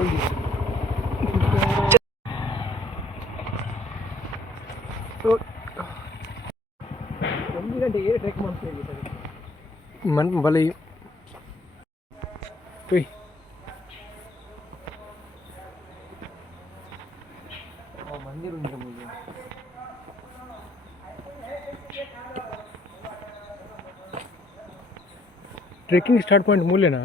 all this. So, track मन भले मंदिर ट्रेकिंग स्टार्ट पॉइंट मूल्य ना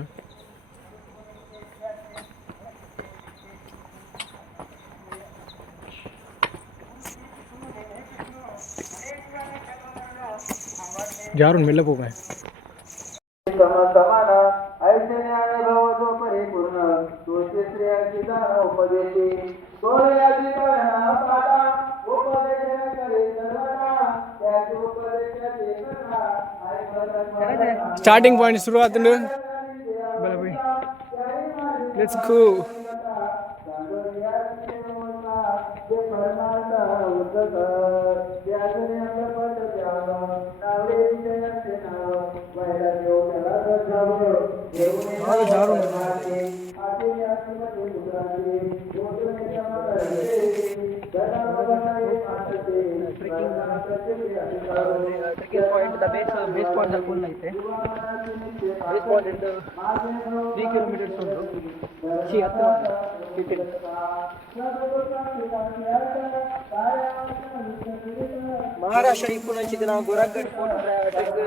जारून मेल पोगा स्टार्टिंग पॉइंट शुरुआत let's go trekking point the base point full ಐತೆ ಬೇಸ್ ಪಾಯಿಂಟ್ ಇಂದ 3 ಕಿಲೋಮೀಟರ್ಸ್ ಉಂಟು ಮಹಾರಾಷ್ಟ್ರ ಇಪ್ಪು ನಂಚಿದ ನಾವು ಗೊರಗಡ್ ಫೋರ್ಟ್ ಟ್ರೆಕ್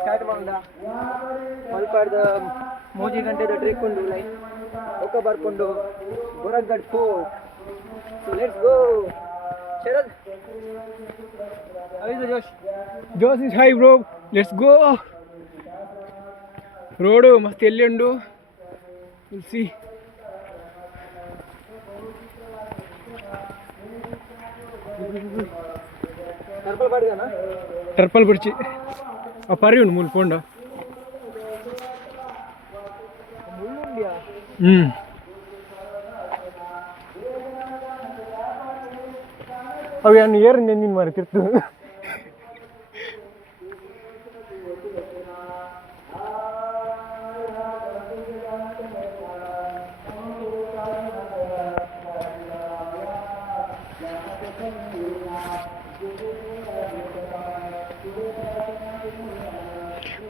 ಸ್ಟಾರ್ಟ್ ಮಾಡಿದ ಮಲ್ಪಾಡ್ದ ಮೋಜಿ ಗಂಟೆದ ಟ್ರೆಕ್ ಉಂಟು ಲೈಕ್ ಒಕ್ಕ ಬರ್ಕೊಂಡು Gorakhgad fort so let's go Sharad how is the Josh is hi bro let's go road ಮಸ್ತ್ ಎಲ್ಲಿ ಉಂಡು we'll see ಟರ್ಪಲ್ ಬಾಡ್ಗನಾ ಟರ್ಪಲ್ ಬಿಡ್ಚಿ ಆ ಪರಿ ಉಂಡು ಮೂಲ ಪೋಂಡ ಮುಳ್ಳುಂಡಿಯಾ ಅವು ಏನು ಏರ್ ನೆನ್ನಿನ ಮರೆತಿರ್ತು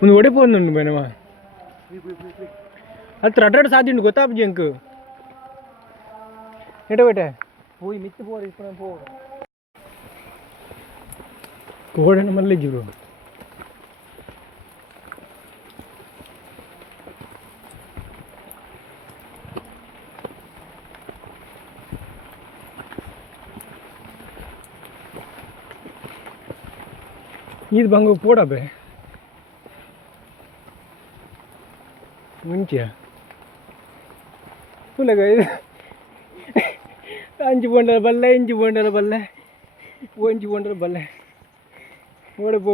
ಒಂದು ಓಡಿಪೋಂದುಂಡು ಬೇನವ ಹತ್ರ ಅಡ್ರಾಡು ಸಾಧ್ಯುಂಡು ಗೊತ್ತಾಪಜಿ ಅಂಕು ಎಟ ಬೇಟೆ పోయి మిత్తి పోరు ఇప్పుడు పో కోడని మళ్ళీ చూడు ఇది బంగు పోడా బే ಮುಂಚೆ ಪುನಃ ಅಂಚು ಬೋಂಡರ ಬಲ್ಲೆ ಇಂಚು ಬೋಂಡರ ಬಲ್ಲೆ ಒಂಚು ಬೋಂಡರ ಬಲ್ಲೆ ಓಡ ಪೋ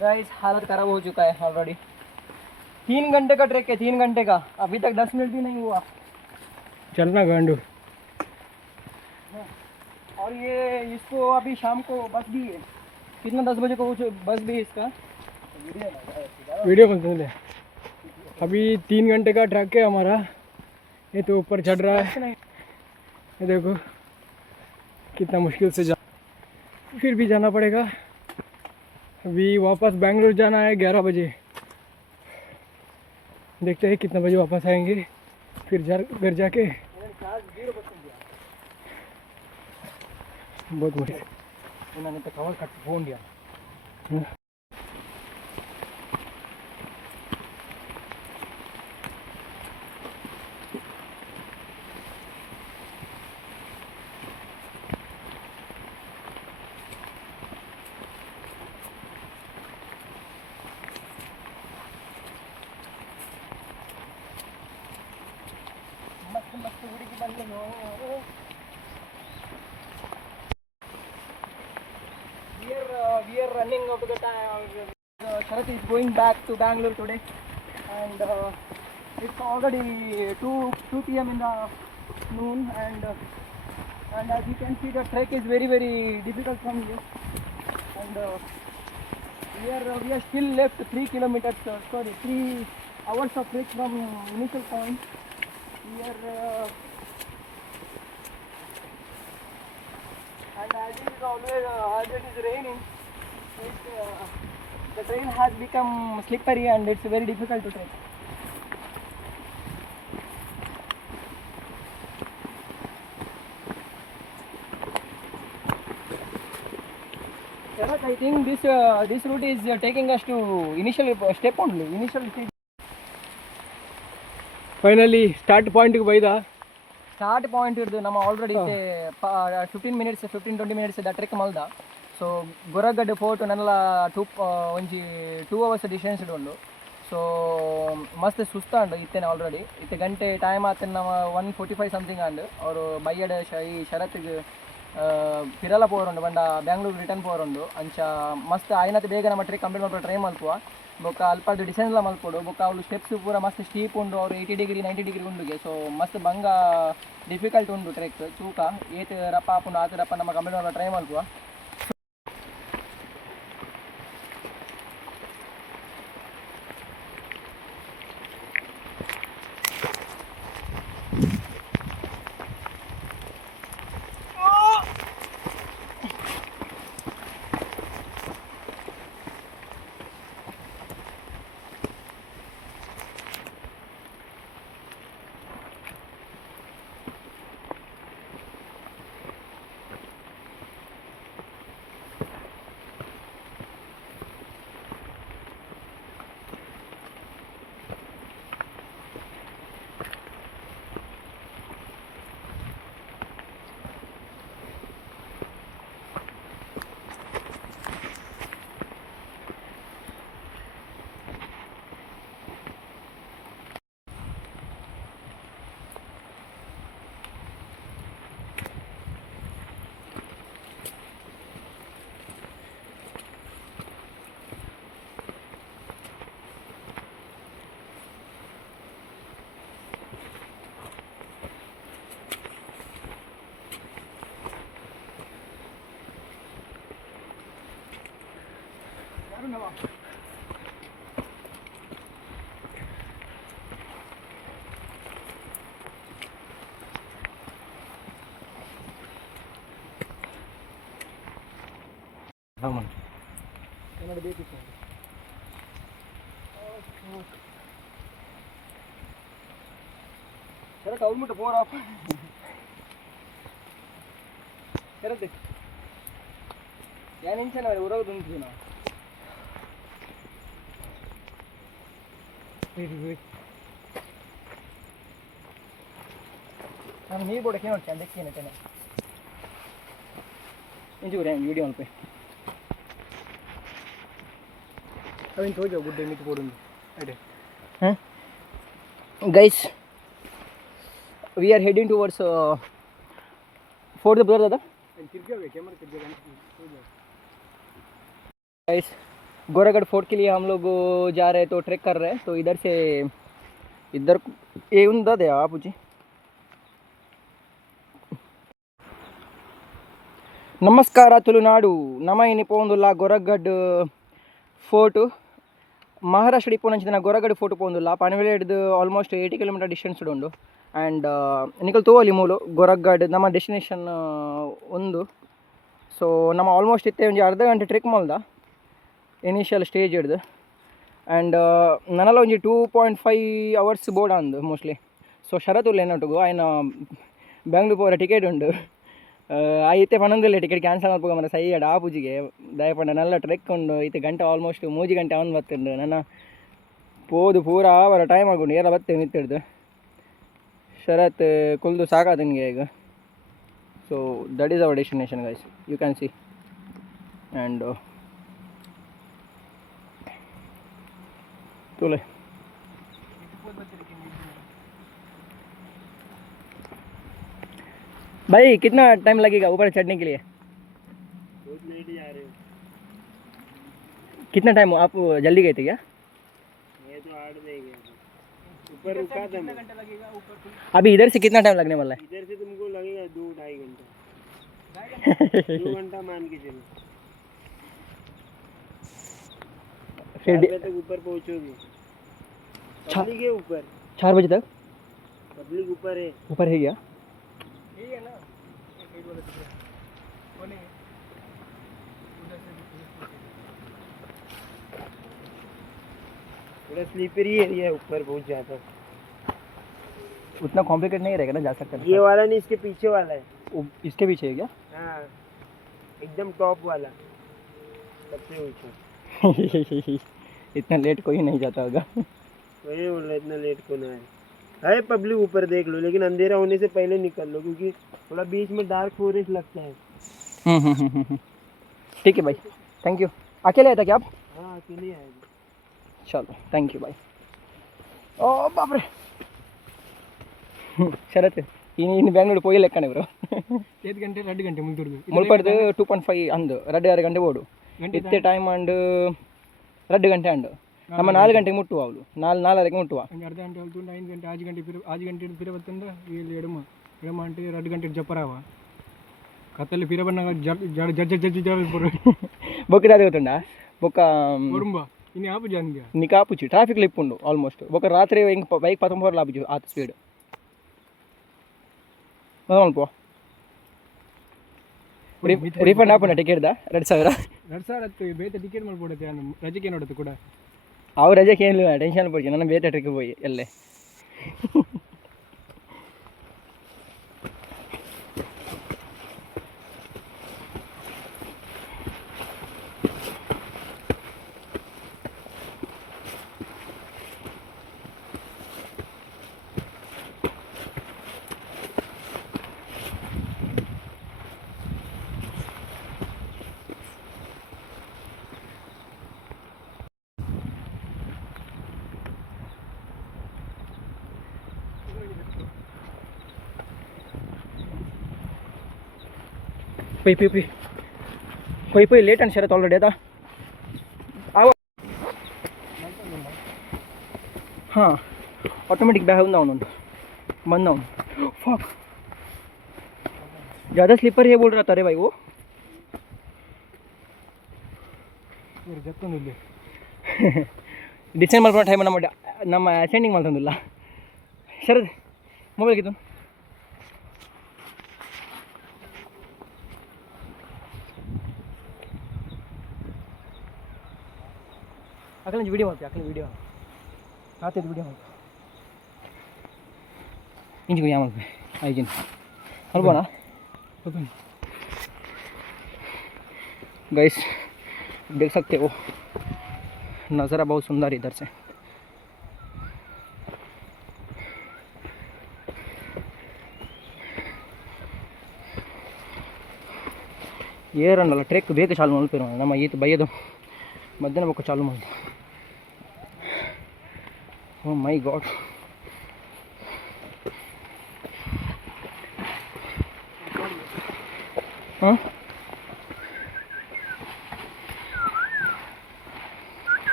गाइस हालत खराब हो चुका है ऑलरेडी 3 घंटे का ट्रैक है 3 घंटे का अभी तक 10 मिनट भी नहीं हुआ चलना गांडू और ये इसको अभी शाम को बस भी है कितना 10 बजे को बस भी है इसका वीडियो बनते हैं अभी 3 घंटे का ट्रैक है हमारा ये तो ऊपर चढ़ रहा है ये देखो कितना मुश्किल से जा फिर भी जाना पड़ेगा अभी वापस बेंगलुरु जाना है 11 बजे देखते हैं कितना बजे वापस आएंगे फिर घर जाके बहुत मुश्किल उन्होंने तो कवर कट फोन दिया We are running up to the time. Sharath is going back to Bangalore today, and it's already 2 p.m. in the noon, and as you can see, the trek is very difficult from here, and We are still left 3 kilometers, 3 hours of trek from initial point. We are and as it is always as it is raining, the trail has become slippery and it's very difficult to trek. Sharat, I think this route is taking us to initial step only, initial stage. Finally, start point ಗೆ ಬೈದ start point ಇರ್ದು ನಮ್ಮ already 15-20 minutes ದ trek ಮಲ್ದ so ಗೊರಗಡ್ಡೆ fort ನನ್ನೆಲ್ಲ two hours distance ಉಂಡು so ಮಸ್ತ್ ಸುಸ್ತಾಂಡು ಇತ್ತೇನೆ ಆಲ್ರೆಡಿ ಇತ್ತೆ ಗಂಟೆ ಟೈಮ್ ಆತನ ನಮ್ಮ 1:45 ಸಮಥಿಂಗ್ ಆಂಡು ಅವರು ಬೈಯಡ ಈ ಶರತ್ಗೆ ಪಿರಲ ಪೋರುಂಡು ಬಂಡ ಬ್ಯಾಂಗ್ಳೂರು ರಿಟರ್ನ್ ಪೋರುಂಡು ಅಂಚ ಮಸ್ತ್ ಆಯ್ನತ್ ಬೇಗ ನಮ್ಮ ಟ್ರೆಕ್ ಕಂಪ್ಲೀಟ್ ಮಾಡ್ಕೊಂಡು ಟ್ರೈ ಮಲ್ಪುವ ಬೊಕ್ಕ ಅಲ್ಪದು ಡಿಸೆನ್ಸ್ಲ ಮಲ್ಪೊಡು ಬೊಕ್ಕ ಅವಳು ಸ್ಟೆಪ್ಸ್ ಪೂರ ಮಸ್ತ್ ಸ್ಟೀಪ್ ಉಂಡು ಅವರು 80 ಡಿಗ್ರಿ 90 ಡಿಗ್ರಿ ಉಂಡುಗೆ ಸೊ ಮಸ್ತ್ ಬಂಗ ಡಿಫಿಕಲ್ಟ್ ಉಂಡು ಟ್ರೆಕ್ ತೂಕ ಏತ್ ರಪ್ಪ ಹಾಪುಂಡು ಆತ ರಪ್ಪ ನಮ್ಮ ಕಂಪ್ಲೀಟ್ ಮಾಡ್ಕೊಂಡು ಟ್ರೈ ಮಲ್ಪುವ. ಬೇಕಿತ್ತು ಕರೆಕ್ಟ್ ಅವ್ಬಿಟ್ಟು ಬೋರಪ್ಪ ಕರೆಕ್ಟ್ ಏನು ಇಂಚ ನಾವು ಉರೋದು ಉಂಟು ನಾವು ನಾನು ನೀರು ಬೋಡಕ್ಕೆ ನೋಡ್ತೇನೆ ಅದಕ್ಕೇನೆ ಇಂಚೂರೆ ವಿಡಿಯೋ ಅಲ್ಪ ಅವೇನು ತೋಜ ಗುಡ್ಡೆ ಮಿತ್ತು ಕೊಡು ಅದೇ guys we are heading towards Fort the Brother guys Gorakhgad fort के लिए हम लोग जा रहे हैं तो ट्रैक कर रहे हैं तो इधर से इधर ये उन्दा दे आप जी ನಮಸ್ಕಾರ ತುಳುನಾಡು ನಮ ಇನಿಪೋಂದುಲ್ಲ ಗೊರಗಡ್ ಫೋರ್ಟ್ ಮಹಾರಾಷ್ಟ್ರ ಇಪ್ಪೊನಂಚಿನ ಗೊರಗಡ್ ಫೋರ್ಟ್ ಪೋಂದುಲ್ಲ ಪನವೇಲೆ ಹಿಡಿದು ಆಲ್ಮೋಸ್ಟ್ 80 ಕಿಲೋಮೀಟರ್ ಡಿಸ್ಟೆನ್ಸ್ ಉಂಡು ಆ್ಯಂಡ್ ನಿಖಲ್ ತೋವಲಿ ಮೂಲು ಗೊರಗಡ್ ನಮ್ಮ ಡೆಸ್ಟಿನೇಷನ್ ಒಂದು ಸೊ ನಮ್ಮ ಆಲ್ಮೋಸ್ಟ್ ಇತ್ತೆ ಒಂದು ಅರ್ಧ ಗಂಟೆ ಟ್ರೆಕ್ ಮಲ್ದ ಇನಿಷಿಯಲ್ ಸ್ಟೇಜ್ ಹಿಡ್ದು ಆ್ಯಂಡ್ ನನ್ನೆಲ್ಲ ಒಂದು 2.5 hours ಬೋರ್ಡ್ ಅಂದು ಮೋಸ್ಟ್ಲಿ ಸೊ ಶರತ್ತುಲ್ಲ ಏನೊಟ್ಟಿಗೂ ಆಯ್ನ ಬ್ಯಾಂಗ್ಳೂರ್ ಪೋರ ಟಿಕೆಟ್ ಉಂಡು ಐತೆ ಪನ್ನೊಂದಿಲ್ಲ ಟಿಕೆಟ್ ಕ್ಯಾನ್ಸಲ್ ಮಾಡ್ಬೇಕು ಮರ ಸೈಯಡ್ ಆ ಪೂಜಿಗೆ ದಯಪಂಡ ನಲ್ಲ ಟ್ರೆಕ್ ಉಂಡು ಐತೆ ಗಂಟೆ ಆಲ್ಮೋಸ್ಟ್ 3 ಗಂಟೆ ಅವನು ಬತ್ತುಂಡು ನನ್ನ ಪೋದು ಪೂರ ಅವರ ಟೈಮ್ ಆಗುಂಡು ಎಲ್ಲ ಬತ್ತೆ ಮಿತ್ತಿಡ್ದು ಶರತ್ ಕುಲ್ದು ಸಾಕಾದ ನಿಮಗೆ ಈಗ so that is our destination guys you can see and ತೋಲೆ भाई कितना टाइम लगेगा ऊपर चढ़ने के लिए? बहुत लेट जा रहे हो. कितना टाइम आप जल्दी गए थे क्या? मैं तो 8 बजे गया ऊपर रुका था. कितना घंटा लगेगा ऊपर? अभी इधर से कितना टाइम लगने वाला है? इधर से तुमको लगेगा 2-2.5 घंटा 2 घंटा मान के चलो. फिर 4 बजे तक ऊपर पहुंचोगे। पब्लिक है ऊपर, 4 बजे तक पब्लिक ऊपर है। ऊपर है क्या? यही है ना। थोड़ा स्लीपरी एरिया है ऊपर बहुत ज़्यादा। उतना कॉम्प्लिकेट नहीं रहेगा ना, जा सकते ये वाला नहीं, इसके पीछे वाला है। इसके पीछे है क्या? हाँ, एकदम टॉप वाला, सबसे ऊंचा। इतना लेट कोई नहीं जाता होगा। वही बोल रहा, इतना लेट को ना है पब्लिक ऊपर देख लो, लेकिन अंधेरा होने से पहले निकल लो, क्योंकि थोड़ा बीच में डार्क फॉरेस्ट लगता है। ठीक है भाई, थैंक यू। अकेले आए थे क्या आप? हाँ, अकेले आएगा। चलो थैंक यू भाई. ಓ ಬಾಬ್ರೆ, ಶರತ್ ಇನ್ನು ಬೆಂಗಳೂರು ಪೋಯಿ ಲೆಕ್ಕನೆ ಬ್ರೋ. 7 ಗಂಟೆ 2 ಗಂಟೆ ಮುಗಿದೋದು ಮುಳ್ಪಡ್ದು 2.5 ಅಂದು 2.5 ಗಂಟೆ ಓಡು ಇತ್ತೆ ಟೈಮ್ ಅಂಡು 2 ಗಂಟೆ ಅಂಡು ನಮ್ಮ 4 ಗಂಟೆಗೆ ಮುಟ್ಟುವ ಅವಳು 4:30ಗೆ ಮುಟ್ಟುವ ಅರ್ಧ ಗಂಟೆ ಹೊಲ್ತುಂಡು 5 ಗಂಟೆ 6 ಗಂಟೆ ಫಿರ ಬತ್ತಂದ ಇಲ್ಲಿ ಎಡಮ అంటే 2 ಗಂಟೆ ಜಪ್ಪರಾವ ಕತ್ತಲ್ಲಿ ಫಿರ ಬನ್ನ ಜಡ್ ಬರೋ బొక్క చదువుతుండా బొక్క వరుంబా ఇన్ని ఆపు జాందియా నీకు ఆపుచ్చు ట్రాఫిక్లో ఇప్పుండు ఆల్మోస్ట్ ఒక రాత్రి ఇంక బైక్ 14 ఆపుచ్చు ఆ స్పీడ్ ಮೊದಲು ಪೋ ರೀಫಂಡ್ ಆಪುಂಡ ಟಿಕೆಟ್ದ 2000 ಬೇತೆ ಟಿಕೆಟ್ ಮಾಡ್ಬಿಡುತ್ತೆ ರಜೆಗೆ ನೋಡುತ್ತೆ ಕೂಡ ಅವು ರಜೆಗೆ ಏನಿಲ್ಲ ಟೆನ್ಷನ್ ಪಡ್ತೀನಿ ನಾನು ಬೇತೆ ಟ್ರಿಕ್ ಹೋಗಿ ಎಲ್ಲೇ పోయి లేట్ అని శరత్ ఆల్రెడీ అదా हाँ ऑटोमेटिक बैग होता उन्होंने बंद हूँ फक ज़्यादा स्लीपर है बोल रहा था रे भाई वो डिसैंड ಮಾಡ್ಕೊಳ್ಳೋ ಟೈಮ್ ನಮ್ಮ ಅಸೆಂಡಿಂಗ್ ಮಾಡ್ತಂದಿಲ್ಲ ಶರದ್ ಮೊಬೈಲ್ ಕಿತ್ತು ಅಕಲ್ ವಿಡಿಯೋ ಮಾಡ್ತೀವಿ ಅಕಲ್ ವಿಡಿಯೋ ಆತೈದು ವಿಡಿಯೋ ಮಾಡ್ತೀವಿ इंच को यहाँ पे आई जिन हल्का ना गाइस देख सकते हो नज़ारा बहुत सुंदर इधर से ಏರನ್ನಲ್ಲ ಟ್ರೆಕ್ ಬೇಗ ಚಾಲು ಮಾಡ್ತಿರೋ ನಮ್ಮ ಈತ ಬೈಯೋದು ಮಧ್ಯಾಹ್ನ ಬೇಕು ಚಾಲು ಮಾಡಿ ಓ ಮೈ ಗಾಡ್ ಹಾಂ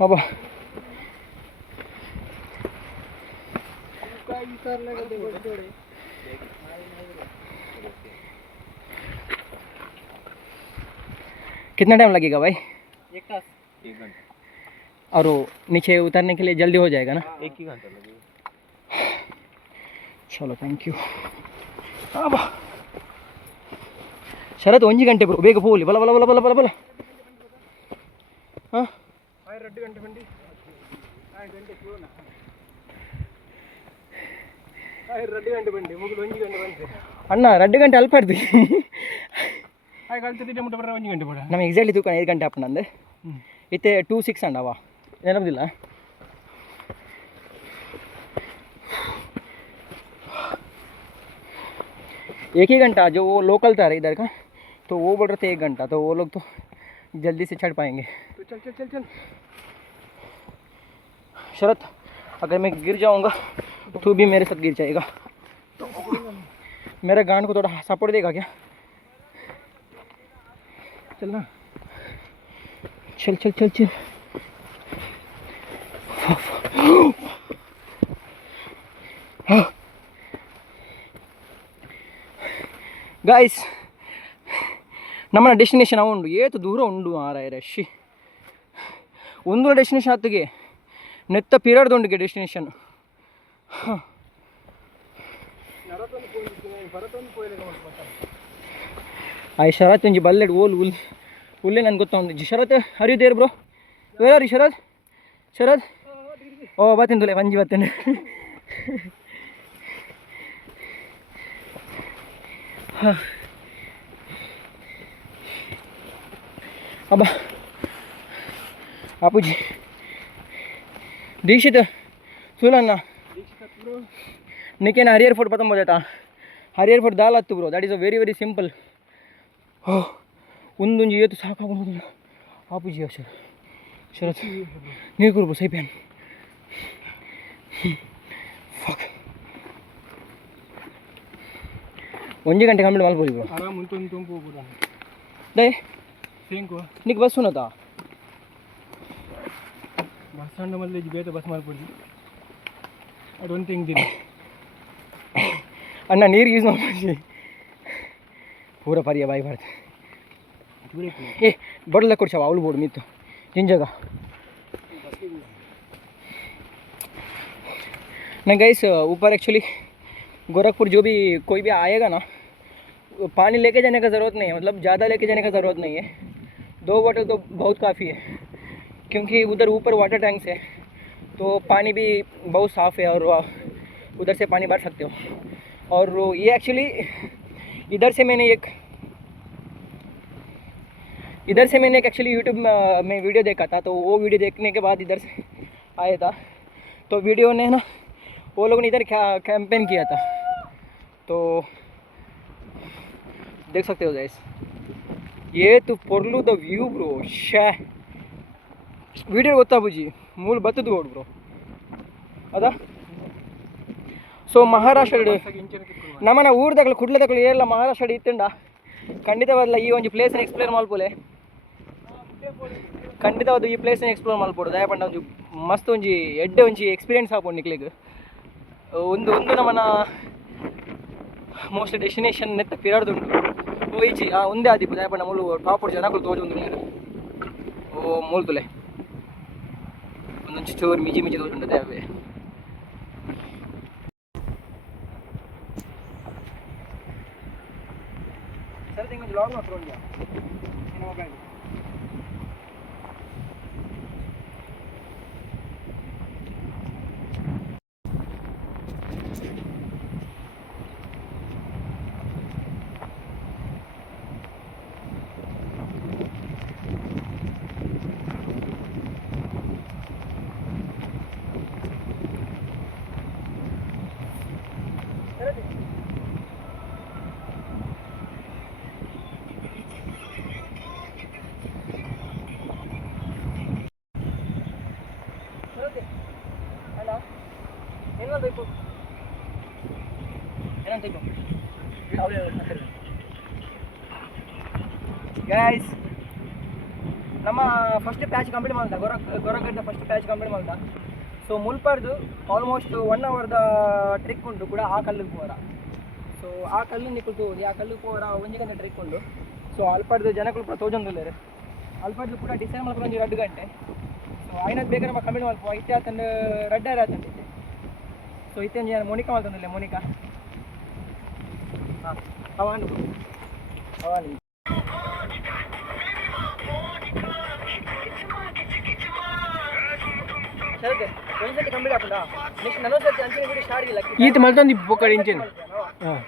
बाबा कितना टाइम लगेगा भाई? 1 घंटा और नीचे उतरने के लिए जल्दी हो जाएगा ना? 1 ही घंटा लगेगा। चलो थैंक यू बाबा शरत 1 ಗಂಟೆ ಬ್ರೋ ಬೇಗ ಹೋಗಲಿ ಬಲ ಬಲ ಬಲ ಬಲ ಬಲ ಬಲ ಹಾಂ 2 ಗಂಟೆ ಬಂಡಿ 2 ಗಂಟೆ ಕ್ಲೋನಾ 2 ಗಂಟೆ ಬಂಡಿ ಮುಗಿದು 1 ಗಂಟೆ ಬಂದೆ ಅಣ್ಣ 2 ಗಂಟೆ ಅಲ್ಪ ಇರ್ತಿ ಹಾಗೆ ಕಳ್ತಿದ್ದೆ ಮುಟ್ಟ ಬರ 1 ಗಂಟೆ ಬಡ ನಮಗೆ ಎಕ್ಸಾಕ್ಟ್ಲಿ ತೂಕ 5 ಗಂಟೆ ಅಪ್ಪ ನಂದು ಇತ್ತೆ 2:06 ಅಂಡವ ನೆನಪದಿಲ್ಲ एक ही घंटा जो वो लोकल था इधर का तो वो बोल रहे थे 1 घंटा, तो वो लोग तो जल्दी से चढ़ पाएंगे। तो चल चल चल चल। शरत, अगर मैं गिर जाऊंगा तो भी मेरे साथ गिर जाएगा, तो मेरे गांड को थोड़ा सपोर्ट देगा क्या? चल ना। चल चल चल चल। ಗಾಯ್ಸ್, ನಮ್ಮ ಡೆಸ್ಟಿನೇಷನ್ ಅವ ಉಂಡು ಏತು ದೂರ ಉಂಡು ಆರಾಯ ರಶ್ಶಿ ಒಂದು ಡೆಸ್ಟಿನೇಷನ್ ಹತ್ತಿಗೆ ನೆತ್ತ ಪಿರಾಡ್ದೊಂಡಿಗೆ ಡೆಸ್ಟಿನೇಷನ್. ಆಯ್ ಶರತ್ ಒಂಜಿ ಬಲ್ಲೆಡ್ ಓಲ್ ಉಲ್ ಉಲ್ಲೇ ನನ್ಗೆ ಗೊತ್ತ ಒಂದು ಶರತ್ ಹರಿಯುದೇರು ಬ್ರೋ, ಬೇರೆ ಶರತ್ ಶರತ್ ಓ ಬತ್ತೀನಿ ತುಲೆ ಪಂಜಿ ಬತ್ತೇನೆ. ಅಬ್ಬಾ ಅಪ್ಪುಜಿ ದೀಕ್ಷಿತ್ ಸುಲನ್ನ ನಿಕೇನ ಹರಿಯರ್ ಫೋರ್ಟ್ ಪತಂಬೋದ ಆಯ್ತಾ? ಹರಿಯರ್ ಫೋರ್ಟ್ ದಾಲ್ ಹತ್ತು bro, that is a very very simple. Oh ಒಂದೊಂದು ಏತು ಸಾಕಾಗೋದಿಲ್ಲ ಆಪುಜಿ. ಸರ್ ಶರತ್ ನೀರು ಕೊಡ್ಬೋದು ಸೈಪ್ಯಾನ್. ಒಂಜಿ ಗಂಟೆ ಕಂಪ್ಲೀಟ್ ಮಲ್ಬೋದು ಬ್ರೋ. ಆರಾಮ್ ಉಂಟು ತುಂಪು ಹೋಗ್ಬೋದು ದೇ ಸೇಂಕು నీకు బస్సు ఉన్నదా? ಬಸ್ ಸ್ಟ್ಯಾಂಡ್ ಮಲ್ಲಿ ಬೇರೆ ಬಸ್ ಮಾಡ್ಬೋದು. ಐ ಡೋಂಟ್ ಥಿಂಕ್ ದಿನ ಅಣ್ಣ ನೀರು ಯೂಸ್ ಮಾಡಿ ಪೂರ ಪರಿಯ ಬಾಯಿ ಬರ್ತದೆ. ए बड़ लग कर आवल बोर्ड मित जिन जगह ना गाइस ऊपर एक्चुअली गोरखपुर जो भी कोई भी आएगा ना, पानी लेके जाने का ज़रूरत नहीं है, मतलब ज़्यादा लेके जाने का ज़रूरत नहीं है, 2 बोतल तो बहुत काफ़ी है, क्योंकि उधर ऊपर वाटर टैंक्स है तो पानी भी बहुत साफ़ है और उधर से पानी भर सकते हो. और ये एक्चुअली इधर से मैंने एक एक्चुअली यूट्यूब में वीडियो देखा था, तो वो वीडियो देखने के बाद इधर से आया था. तो वीडियो ने ना वो लोगों ने इधर कैंपेन किया था, तो देख सकते हो गाइस. ये तो पोर्लू द व्यू ब्रो, शे वीडियो ಗೊತ್ತಾ ಬುಜಿ ಮೂಲ ಬತ್ತದು ಗೋಡ್ ಬ್ರೋ ಅದಾ. ಸೊ ಮಹಾರಾಷ್ಟ್ರ ನಮ್ಮನ ಊರ್ದಾಗಲು ಕುಡ್ಲದಾಗಲು ಏಲ್ಲ ಮಹಾರಾಷ್ಟ್ರ ಇತ್ತಂಡ ಖಂಡಿತವಾದ ಈ ಒಂದು ಪ್ಲೇಸ್ನ ಎಕ್ಸ್ಪ್ಲೇನ್ ಮಾಡ್ಬೋಲೆ. ಖಂಡಿತವಾದ ಈ ಪ್ಲೇಸ್ನ ಎಕ್ಸ್ಪ್ಲೋರ್ ಮಾಡ್ಬೋದು. ದಯಪಂಡ ಒಂದು ಮಸ್ತ್ ಒಂಜಿ ಎಡ್ಡೆ ಒಂಜಿ ಎಕ್ಸ್ಪೀರಿಯನ್ಸ್ ಆಗ್ಬೋದು ನಿಕ್ಲಿಗೆ. ಒಂದು ನಮ್ಮನ ಮೋಸ್ಟ್ ಡೆಸ್ಟಿನೇಷನ್ ನೆತ್ತ ಪಿರಾಡ್ದುಂಡು ಈಚಿ ಒಂದೇ ಆದಿಪ್ಪು ದಯಪಂಡ ಮೂಲು ಟಾಪ್ ಜನಗಳು ತೋಜೊಂದು ನೀರು ಓ ಮೂಲ್ತುಲೆ ಒಂದೊಂಚು ಚೋರು ಮಿಜಿ ತೋಜುಂಡು ದೇವೇ. ಸರ್ ತಿಂಗಳು ಲಾಗ್ ಮಾಡ್ಕೊಂಡ್ಯಾ ಮೊಬೈಲ್ ಗೈಸ್ ನಮ್ಮ ಫಸ್ಟ್ ಪ್ಯಾಚ್ ಕಂಪ್ಲೀಟ್ ಮಾಡ್ದ ಗೊರಗಡ್ಡ ಫಸ್ಟ್ ಪ್ಯಾಚ್ ಕಂಪ್ಲೀಟ್ ಮಾಡ್ದ. ಸೊ ಮುಲ್ಪಾರ್ದು ಆಲ್ಮೋಸ್ಟ್ 1 ಅವರ್ದ ಟ್ರಿಕ್ ಉಂಟು ಕೂಡ ಆ ಕಲ್ಲಿಗೆ ಪೋರ. ಸೊ ಆ ಕಲ್ಲು ನಿಕ್ಕುದು ಆ ಕಲ್ಲು ಪೋರ ಒಂಜಿ ಗಂಟೆ ಟ್ರಿಕ್ ಉಂಟು. ಸೊ ಅಲ್ಪಾಡ್ದು ಜನಗಳು ಕೂಡ ತೋಜೊಂದುಲ್ಲೇರು ಅಲ್ಪಾಡ್ದು ಕೂಡ ಡಿಸೈಡ್ ಮಾಡ್ಕೊಂಡು ಒಂಜಿ 2 ಗಂಟೆ. ಸೊ ಆಯ್ನದು ಬೇಕಾದ್ರೆ ನಮ್ಮ ಕಂಪ್ಲೀಟ್ ಮಾಡ್ಕೋ ಇತ್ತೆ ಆತಂದು ರಡ್ಡಾರ ಆತಂದು. ಸೊ ಇತ್ತೆ ಒಂದು ಮೋನಿಕಾ ಮಾಡ್ತಂದಿಲ್ಲ ಮೋನಿಕಾ ಹಾಂ ಅವಾನು ಅವಾನು ಒಂದ್ಸತಿ ಕಂಪ್ಲೀಟ್ ಹಾಕೊಂಡ ನೆಕ್ಸ್ಟ್ ನನ್ನೊಂದು ಸರ್ತಿ ಅಂಚಿನ ವಿಡಿಯೋ ಸ್ಟಾರ್ಟ್ ಇಲ್ಲ ಈತ ಮಲ್ತೊಂದು ಬೊಕ್ಕಡಿ ಇಂಚಿನ ಹಾಂ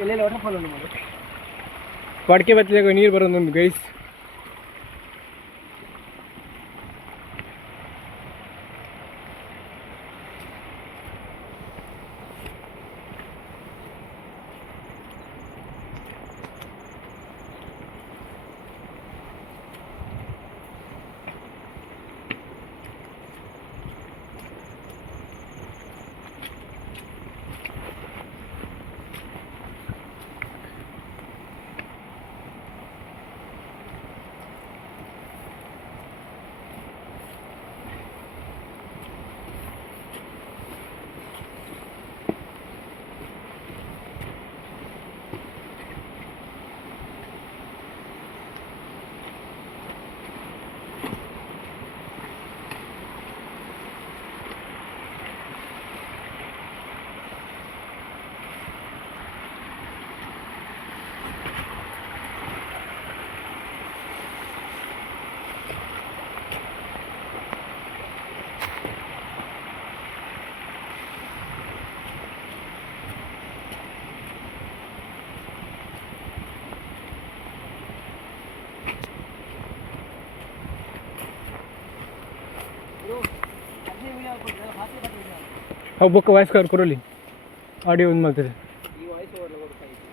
ಎಲ್ಲೆಲ್ಲಿ ವಾಟರ್ಫಾಲ್ ಉಂಟು ಮಗ? ಪಡ್ಕೆ ಬತ್ತಲಾಗ ನೀರು ಬರೋದೊಂದು ಗೈಸ್. ಅವು ಬುಕ್ ವಾಯ್ಸ್ ಕವರ್ ಕೊರಲಿ ಆಡಿಯೋ ಒಂದು ಮಾಡ್ತಾರೆ. ಈ ವಾಯ್ಸ್ ಓವರ್ ಕೊಡ್ತಾ ಇತ್ತು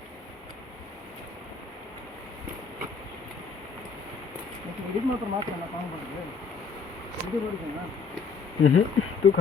ಮತ್ತೆ ಎಡಿಟ್ ಮಾಡ್ಕೊಂಡು ಮಾತ್ರ ಅಲ್ಲ ಸಾಂಗ್ ಬಂದಿದೆ ಇದು ನೋಡಿದ್ನಾ ತೂಕ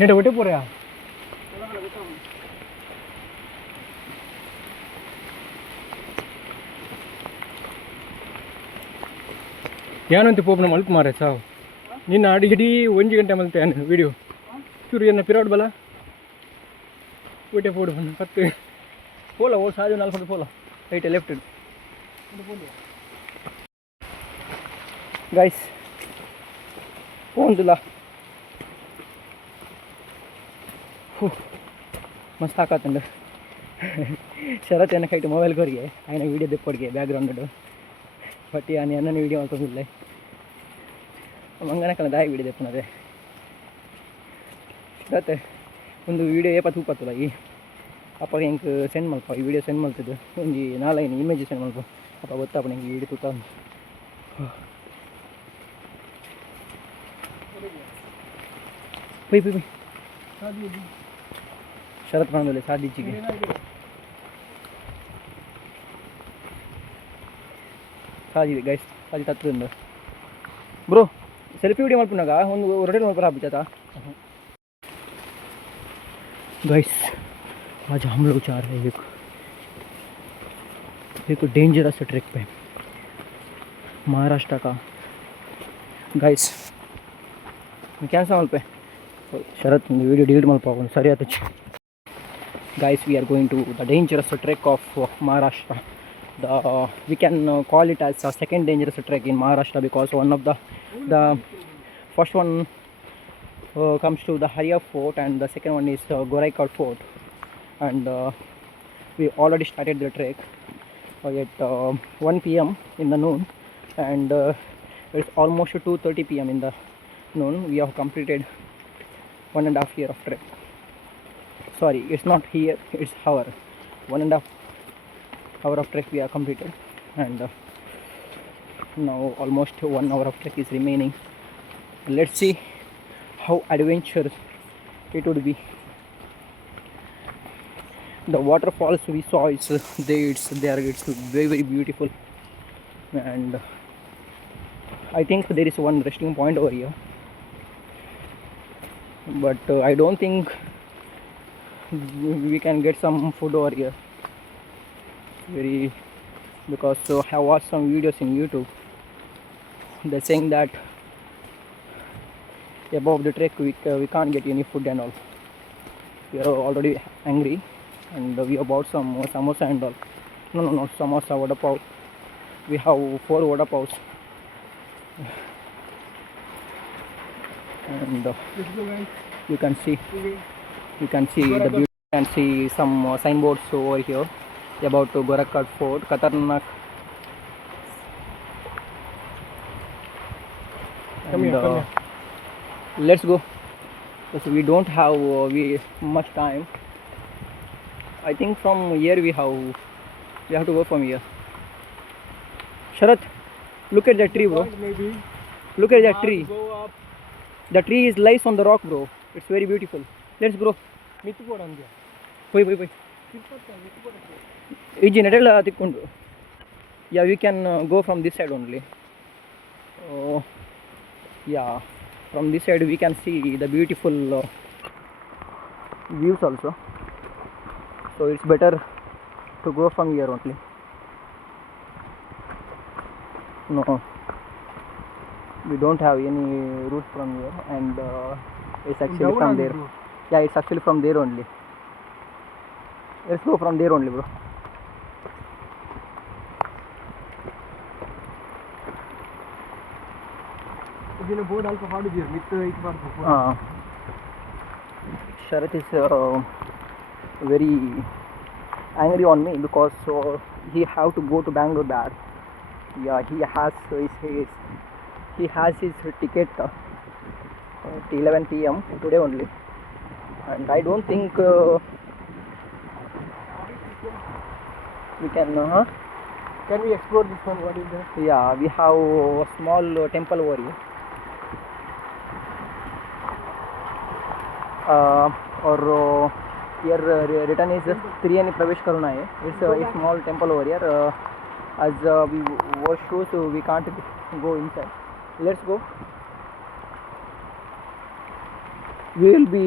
नेट ಒಟ್ಟೆ ಪೋರೆಯಾ ಏನಂತ ಪೋಪನ ಮಲ್ಪ್ ಮಾರೆ ಸಾವು ನಿನ್ನ ಅಡಿಗಡಿ 1 ಗಂಟೆ ಮಲ್ತೆ ವಿಡಿಯೋ ಚೂರು ಏನ ಪಿರಾಡ್ ಬಲ ಒಟ್ಟೆ ಪೋಡು ಬನ್ನ ಕತ್ತೆ ಪೋಲ ಓ ಸಾಜು 4 ಪೋಲ ರೈಟ್ ಲೆಫ್ಟ್ ಗೈಸ್ ಪೋಂದಿಲ್ಲ ಮಸ್ತ್ ಹಾಕತ್ತಂಡು ಶರತ್ ಏನಕ್ಕೆ ಐಟು ಮೊಬೈಲ್ ಕೊರಿಗೆ ಆಯ್ನ ವೀಡಿಯೋ ದೆಪ್ಪೊಡ್ಗೆ ಬ್ಯಾಕ್ಗ್ರೌಂಡ್ ಬಟ್ ನಾನು ಎನ್ನ ವೀಡಿಯೋ ಮಾಡ್ಕೊಂಡಿಲ್ಲ ಮಂಗನ ದಾಯಿ ವೀಡಿಯೋ ದೆಪ್ಪನದೆ ಶರತ್ ಒಂದು ವೀಡಿಯೋ ಏಪತ್ತು ಉಪ್ಪತ್ತಲ್ಲ ಈ ಅಪ್ಪ ಹೆಂಗೆ ಸೆಂಡ್ ಮಲ್ಪ ಈ ವಿಡಿಯೋ ಸೆಂಡ್ ಮಾಡ್ತಿದ್ದು ಒಂದು 4 ಇಮೇಜ್ ಸೆಂಡ್ ಮಲ್ಪ ಅಪ್ಪ ಗೊತ್ತಪ್ಪ ನಂಗೆ ವೀಡಿಯೋ ತುತ್ತ ಪೈ ಪೈ ಪೈ ಶರತ್ ಬಂದಲೆ ಸಾಧಿಚಿಗೆ ಸಾಧಿದೆ ಗೈಸ್ ಸಾಧಿ ತತ್ತುಂಡು ಬ್ರೋ ಸೆಲ್ಫಿ ವಿಡಿಯೋ ಮಾಡ್ಕೊಂಡಾಗ ಒಂದು ರೊಟೇಟ್ ಮಾಡ್ಕೊಂಡು ಹಾಕ್ಬಿಟ್ಟ गाइस आज हम लोग जा रहे हैं एक डेंजरस ट्रैक पे महाराष्ट्र का गाइस ಕ್ಯಾನ್ಸಲ್ ಮಲ್ಪೆ ಶರತ್ ವಿಡಿಯೋ ಡಿಲೀಟ್ ಮಲ್ಪ ಸರಿ ಆಯ್ತು. Guys, we are going to the dangerous trek of Maharashtra. We can call it as a second dangerous trek in Maharashtra, because one of the first one comes to the Hariyar Fort, and the second one is Goraikot Fort. And we already started the trek at 1 p.m. in the noon, and it's almost 2:30 p.m. in the noon. We have completed 1.5 year of trek. Sorry, it's not here, it's hour. 1.5 hour of trek we have completed, and now almost 1 hour of trek is remaining. Let's see how adventurous it would be. The waterfalls we saw, it's very very beautiful, and I think there is one resting point over here, but I don't think we can get some food over here, because I watched some videos in YouTube. They're saying that above the trek we can't get any food and all. We are already angry, and we bought some samosa and all. No, samosa, vada pav. We have 4 vada pavs, and you can see the beauty, and see some signboards over here about Gorakhpur Fort, Khatarnak. Come here. Let's go, because we don't have much time. I think from here we have to go from here. Sharath, look at that tree, bro. Maybe Look at that tree. go up. The tree is lies on the rock, bro. It's very beautiful. Let's go. ಮಿತ್ತುಪೋಡ ಅಂದ್ಯ Poi. Iji netella tikkundu. Yeah, we can go from this side only. Oh, yeah. From this side we can see the beautiful views also. So it's better to go from here only. No, we don't have any route from here, and it's actually from there. Yeah, it's actually from there only. Let's go from there only, bro. ಇದನ್ನ board ಅಲ್ಪ ಮಾಡಿದ್ದೀರಿ ಮಿತ್ತು ಐಟ್ ಮಾಡ್ಬೇಕು. Sharath is very angry on me, because he have to go to Bangalore back. Yeah, he has his ticket at 11 p.m. today only, and I don't think we can. Can we explore this one? What is that? Yeah, we have a small temple over here. और here written is Triyani Pravesh Karuna hai. It's a small temple over here. As we wash shoes, we can't go inside. Let's go. We will be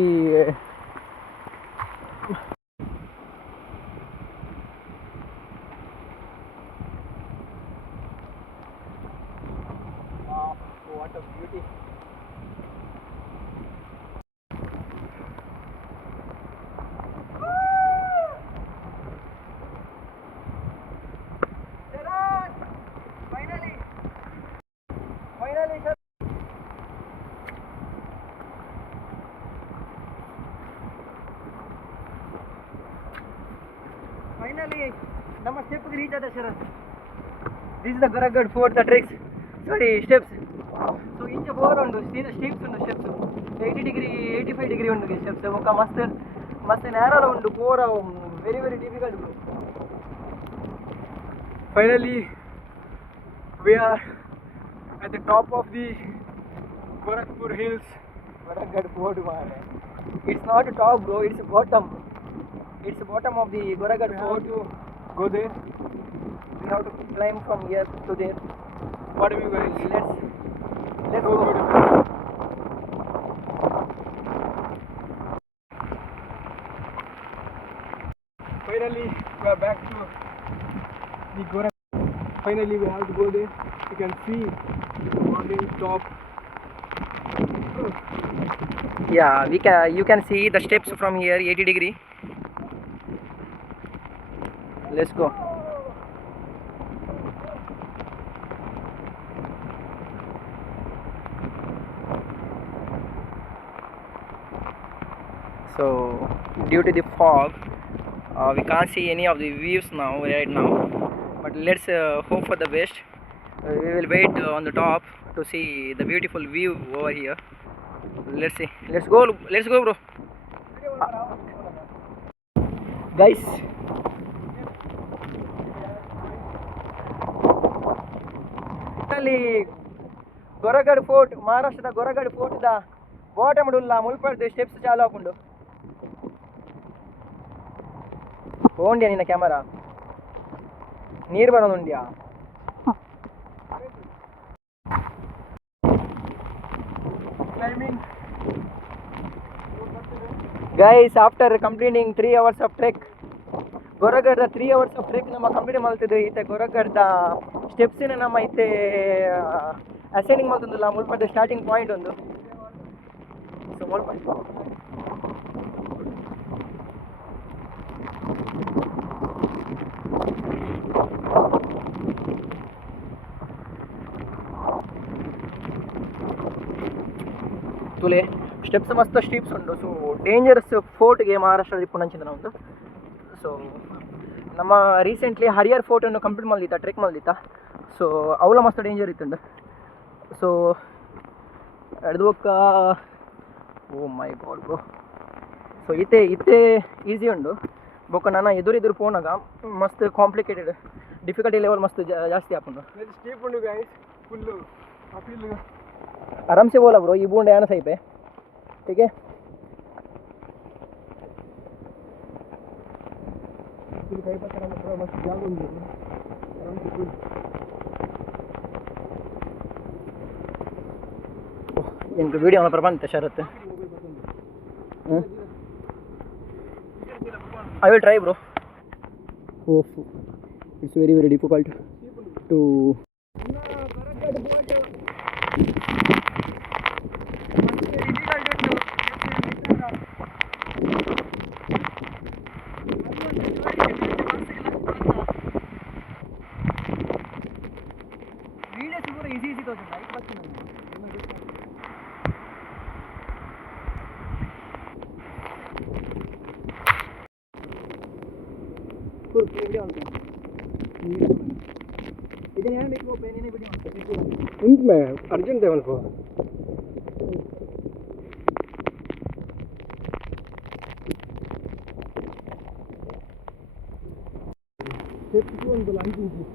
what a beauty. Finally, sir. Finally, ನಮ್ಮ step reach ಆದ sir. This is the Gorakhpur Fort, the treks. Sorry, steps. So inch over on steps on steps. 80 degree, 85 degree on steps. Okay, must narrow on pora very difficult. Finally, we are at the top of the Gorakhpur Hills. Gorakhpur Fort, man. It's not top, bro. It's bottom. It's bottom of the Gorakhpur We have Fort. to go there. We have to climb from here to there. What do you guys? Let's So go. beautiful. Finally, we are back to the Gorakhpur. Finally, we have to go there. You can see on the top Yeah, you can see the steps from here 80 degree. Let's go. So due to the fog, we can't see any of the views right now, but let's hope for the best. We will wait on the top to see the beautiful view over here. Let's see. Let's go, bro. Guys, ಅಲ್ಲಿ ಗೊರಗಡ್ fort, ಮಹಾರಾಷ್ಟ್ರದ ಗೊರಗಡ್ ಫೋರ್ಟ್ದ bottom ಉಲ್ಲ ಮುಲ್ಪಡ್ದು steps ಚಾಲು ಹಾಕೊಂಡು ಹೋಂಡ್ಯಾ ನಿನ್ನ camera ನೀರು ಬರೋದುಂಡ್ಯಾ. Guys, after completing 3 hours of trek, ಗೊರಗಡ್ದ 3 hours of trek ನಮ್ಮ complete ಮಾಡ್ತಿದ್ವಿ. ಈತೆ ಗೊರಗಡ್ದ ಸ್ಟೆಪ್ಸಿನ ನಮ್ಮ ಐತೆ ಅಸೆಂಡಿಂಗ್ ಮಾಡ್ತಿದ್ದಿಲ್ಲ ಮುಲ್ಪಡ್ದ ಸ್ಟಾರ್ಟಿಂಗ್ ಪಾಯಿಂಟ್ ಒಂದು. ಸೊ ಮುಲ್ಪ ತುಲೆ ಸ್ಟೆಪ್ಸ್ ಮಸ್ತ್ ಸ್ಟೀಪ್ಸ್ ಉಂಟು. ಸೊ ಡೇಂಜರಸ್ ಫೋರ್ಟ್ಗೆ ಮಹಾರಾಷ್ಟ್ರದ ಇಪ್ಪುನಂಚಿಂದ ಉಂಟು. ಸೊ ನಮ್ಮ ರೀಸೆಂಟ್ಲಿ ಹರಿಯರ್ ಫೋರ್ಟನ್ನು ಕಂಪ್ಲೀಟ್ ಮಾಡ್ಲಿತ್ತ, ಟ್ರೆಕ್ ಮಾಡ್ಲಿತ್ತ. ಸೊ ಅವಲ ಮಸ್ತ್ ಡೇಂಜರ್ ಇತ್ತುಂಡು. ಸೊ ಎಡ್ದು ಬೊಕ್ಕ oh my god bro. So ಇತ್ತೆ ಈಸಿ ಉಂಡು. ಬೊಕ್ಕ ನನ್ನ ಎದುರು ಪೋನಾಗ ಮಸ್ತ್ ಕಾಂಪ್ಲಿಕೇಟೆಡ್ ಡಿಫಿಕಲ್ಟಿ ಲೆವೆಲ್ ಮಸ್ತ್ ಜಾಸ್ತಿ ಆಪುಂಡು. ಸ್ಟೀಪ್ ಉಂಡು ಗೈಸ್, ಫುಲ್ಲು आराम से बोला ब्रो, ये बूंद आना सही पे, ठीक है. इनको वीडियो में प्रबंध शरत I will try bro. Oh, it's very difficult to में अर्जुन देवल को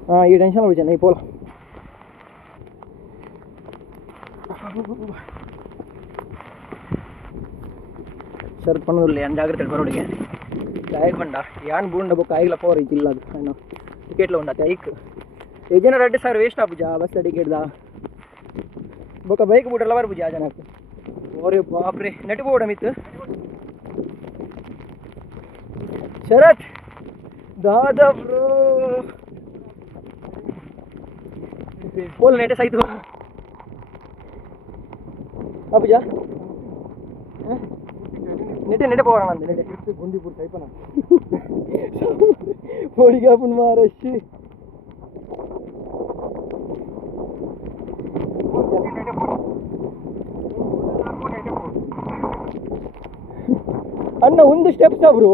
हाँ ये टेंशन हो जाए नहीं पोला सर पन्नुल्ले जाग्रते बरोडिगे टायर बंड यान बूंड बो कायला पोर इजिल्ला अन्न टिकेट लो उंडते ऐक एजन 2,000 वेस्ट आपुजा बस टिकेट दा बोका बाइक बूटला वर बुजा जनक ओरे बाप रे नेट बोडम इत्तु शरत दादा ब्रो बोल नेट सही तो अबुजा नेट पोराना नेट गुंडीपुर टाइपना पोडिगा पुन महाराष्ट्र ಅಣ್ಣ ಒಂದು ಸ್ಟೆಪ್ಸ್ ಬ್ರೋ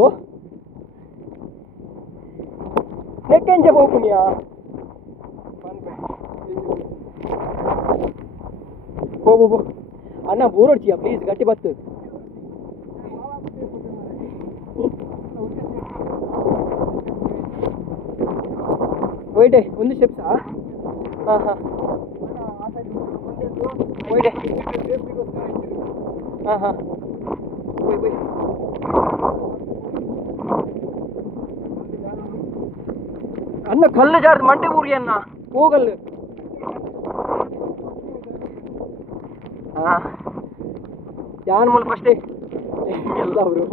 ನೆಕ್ಕೆಂಚ ಹೋಗ್ತೀಯಾ ಹೋಗು ಅಣ್ಣ ಬೋರ್ ಹೊಡ್ತೀಯಾ ಪ್ಲೀಸ್ ಗಟ್ಟಿ ಬತ್ತು ಹೋಯ್ಡೆ ಒಂದು ಸ್ಟೆಪ್ಸಾ ಹಾಂ ಹಾಂ ಹೋಯ್ಡೆ ಹಾಂ ಹಾಂ ಹೋಯ್ ಅನ್ನ ಕಲ್ಲು ಜಾರ್ದು ಮಂಡೆ ಊರಿ ಅನ್ನ ಹೋಗಲ್ಲು ಹಾಂ ಯಾನ್ ಮೂಲ ಫಸ್ಟೇ ಎಲ್ಲ ಅವರು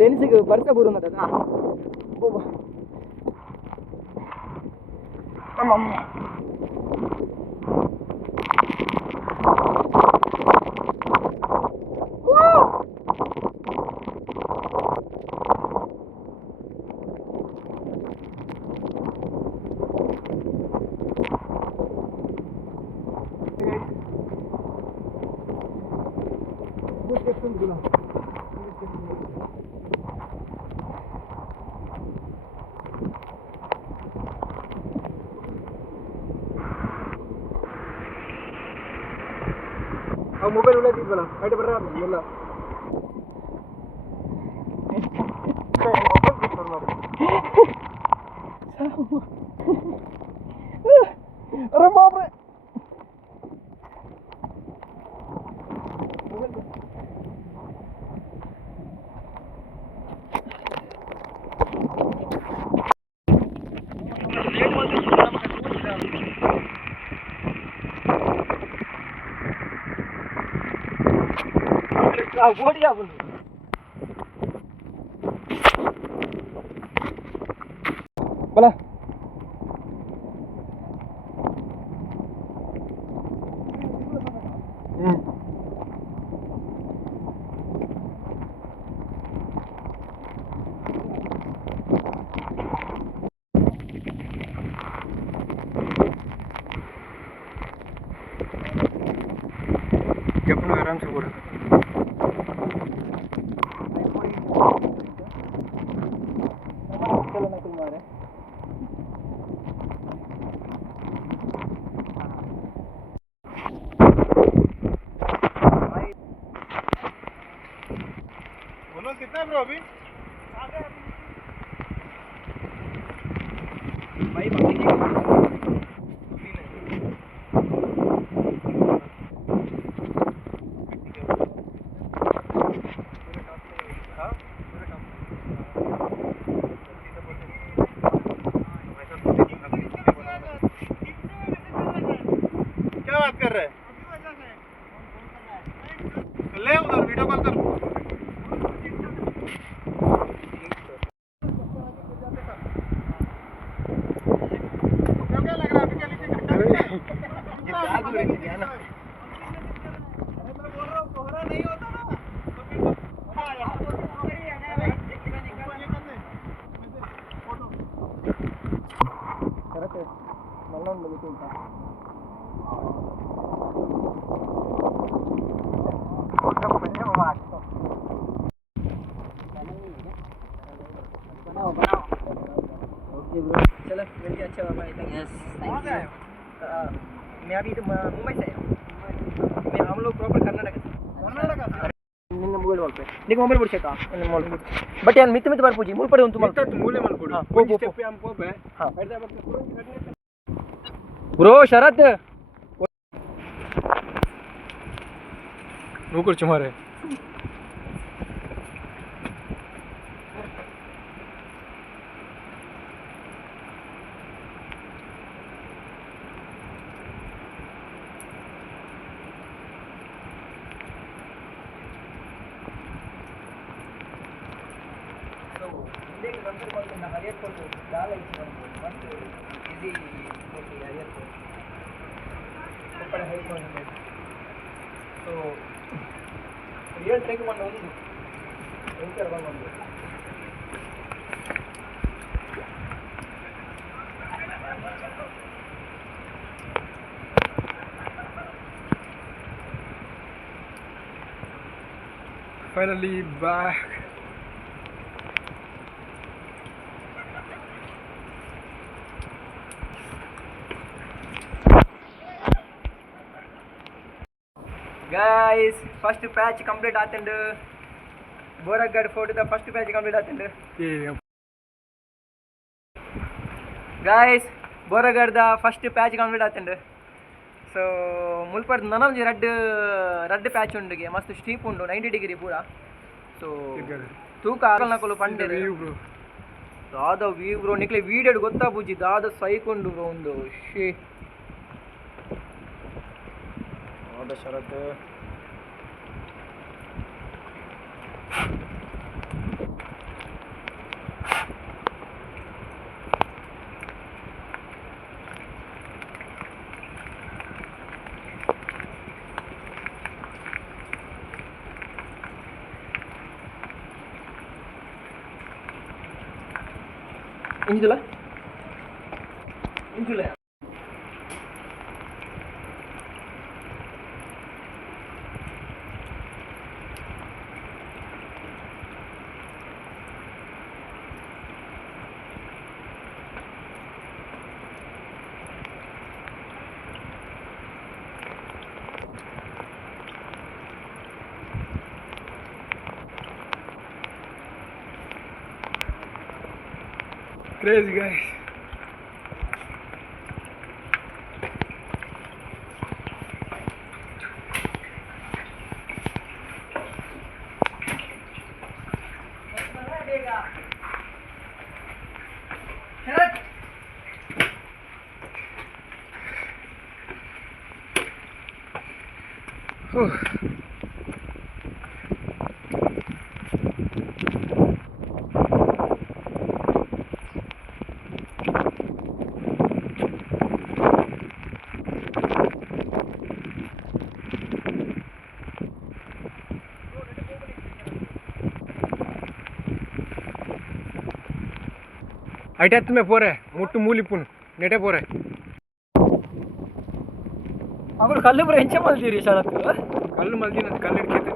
ಲೆನ್ಸಿಗೆ ಬರ್ಸ ಬರು ಅನ್ನದ ಮೊಬೈಲ್ ಉಳ್ಳದಿದ್ವಲ್ಲ ಅಡ್ಡ ಬರ್ರ ಎಲ್ಲ ಅರೆ ಬಾಬ್ರೆ ಓಡಿಯಾ ಬಂದು ಬಲ जपनो आराम से बोल बोलो कितना ब्रो अभी भाई बाकी क्या बात कर रहे हैं ले उधर वीडियो कॉल कर क्या लग रहा है अभी क्या लीजिए बोल रहा हूँ कोहरा नहीं होता ना ಕರೆಕ್ಟ್ ನಲ್ಲೊಂದು ಗೊತ್ತಿಲ್ಲ चलो मिलके अच्छा हुआ भाई यस थैंक यू मैं अभी तो मुंबई से आया हूँ मैं हम लोग प्रॉपर कर्नाटक से ನಿನ್ನ ಮೊಬೈಲ್ ವಾಲ್ಪೆ ನಿಮಗೆ ಮೊಬೈಲ್ ಬಿಡ್ಸೇಕಾ ನಿನ್ನ ಮೊಬೈಲ್ ಬಟ್ ಏನು ಮಿತ್ತು ಮಿತ್ತು ಬರ್ಪೂಜಿ ಮೂಲ್ ಪಡೆ ಉಂಟು ಮಿತ್ತು ಮೂಲೆ ಮಲ್ಕೊಡು ಹಾಂ ಒಂದು ಸ್ಟೆಪ್ ಆಮ್ ಕೋಪೆ ಹಾಂ ಅಡ್ಡ ಬರ್ತಾರೆ ಬ್ರೋ ಶರತ್ नौकर चुमारे ಸೊ ರಿಯಲ್ ಟ್ರೆಕ್ ಒಂದು ಎಂಟರ್ ಬಂದು finally back guys first patch complete ಆತಂಡು ಬೋರಗಡ್ ಫೋರ್ಟ್ ಫಸ್ಟ್ patch complete ಆತಂಡು guys ಬೋರಗಡ್ದ ಫಸ್ಟ್ patch complete ಆತಂಡು ಸೊ ಮುಲ್ಪರ್ದು ನನೊಂದು ರಡ್ಡ್ ಪ್ಯಾಚ್ ಉಂಡುಗೆ ಮಸ್ತ್ ಸ್ಟೀಪ್ ಉಂಡು 90 ಡಿಗ್ರಿ ಪೂರ ಸೊ ತೂಕ ಆಗಲ್ಲ ನಕಲು ಪಂಡೆ ದಾದ ವ್ಯೂ ಬ್ರೋ ನಿಕ್ಲೆ ವೀಡಿಯೋ ಗೊತ್ತಾ ಬುಜ್ಜಿ ದಾದ ಸೈಕೊಂಡು ಬ್ರೋ ಒಂದು ಶೇ ದಾದ ಶರತ್ ಇಂಜುಲ Crazy guys. ಐಟತ್ತು ಮೇ ಪೋರೆ ಮುಟ್ಟು ಮೂಲಿಪ್ಪುನು ನೆಟೆ ಪೋರೆ ಮಗಳು ಕಲ್ಲು ಬರ ಹೆಂಚೆ ಮಲ್ತೀರಿ ಶರತ್ ಕಲ್ಲು ಮಲ್ದಿನ ಕಲ್ಲು ಹಿಡ್ಕೈತಿ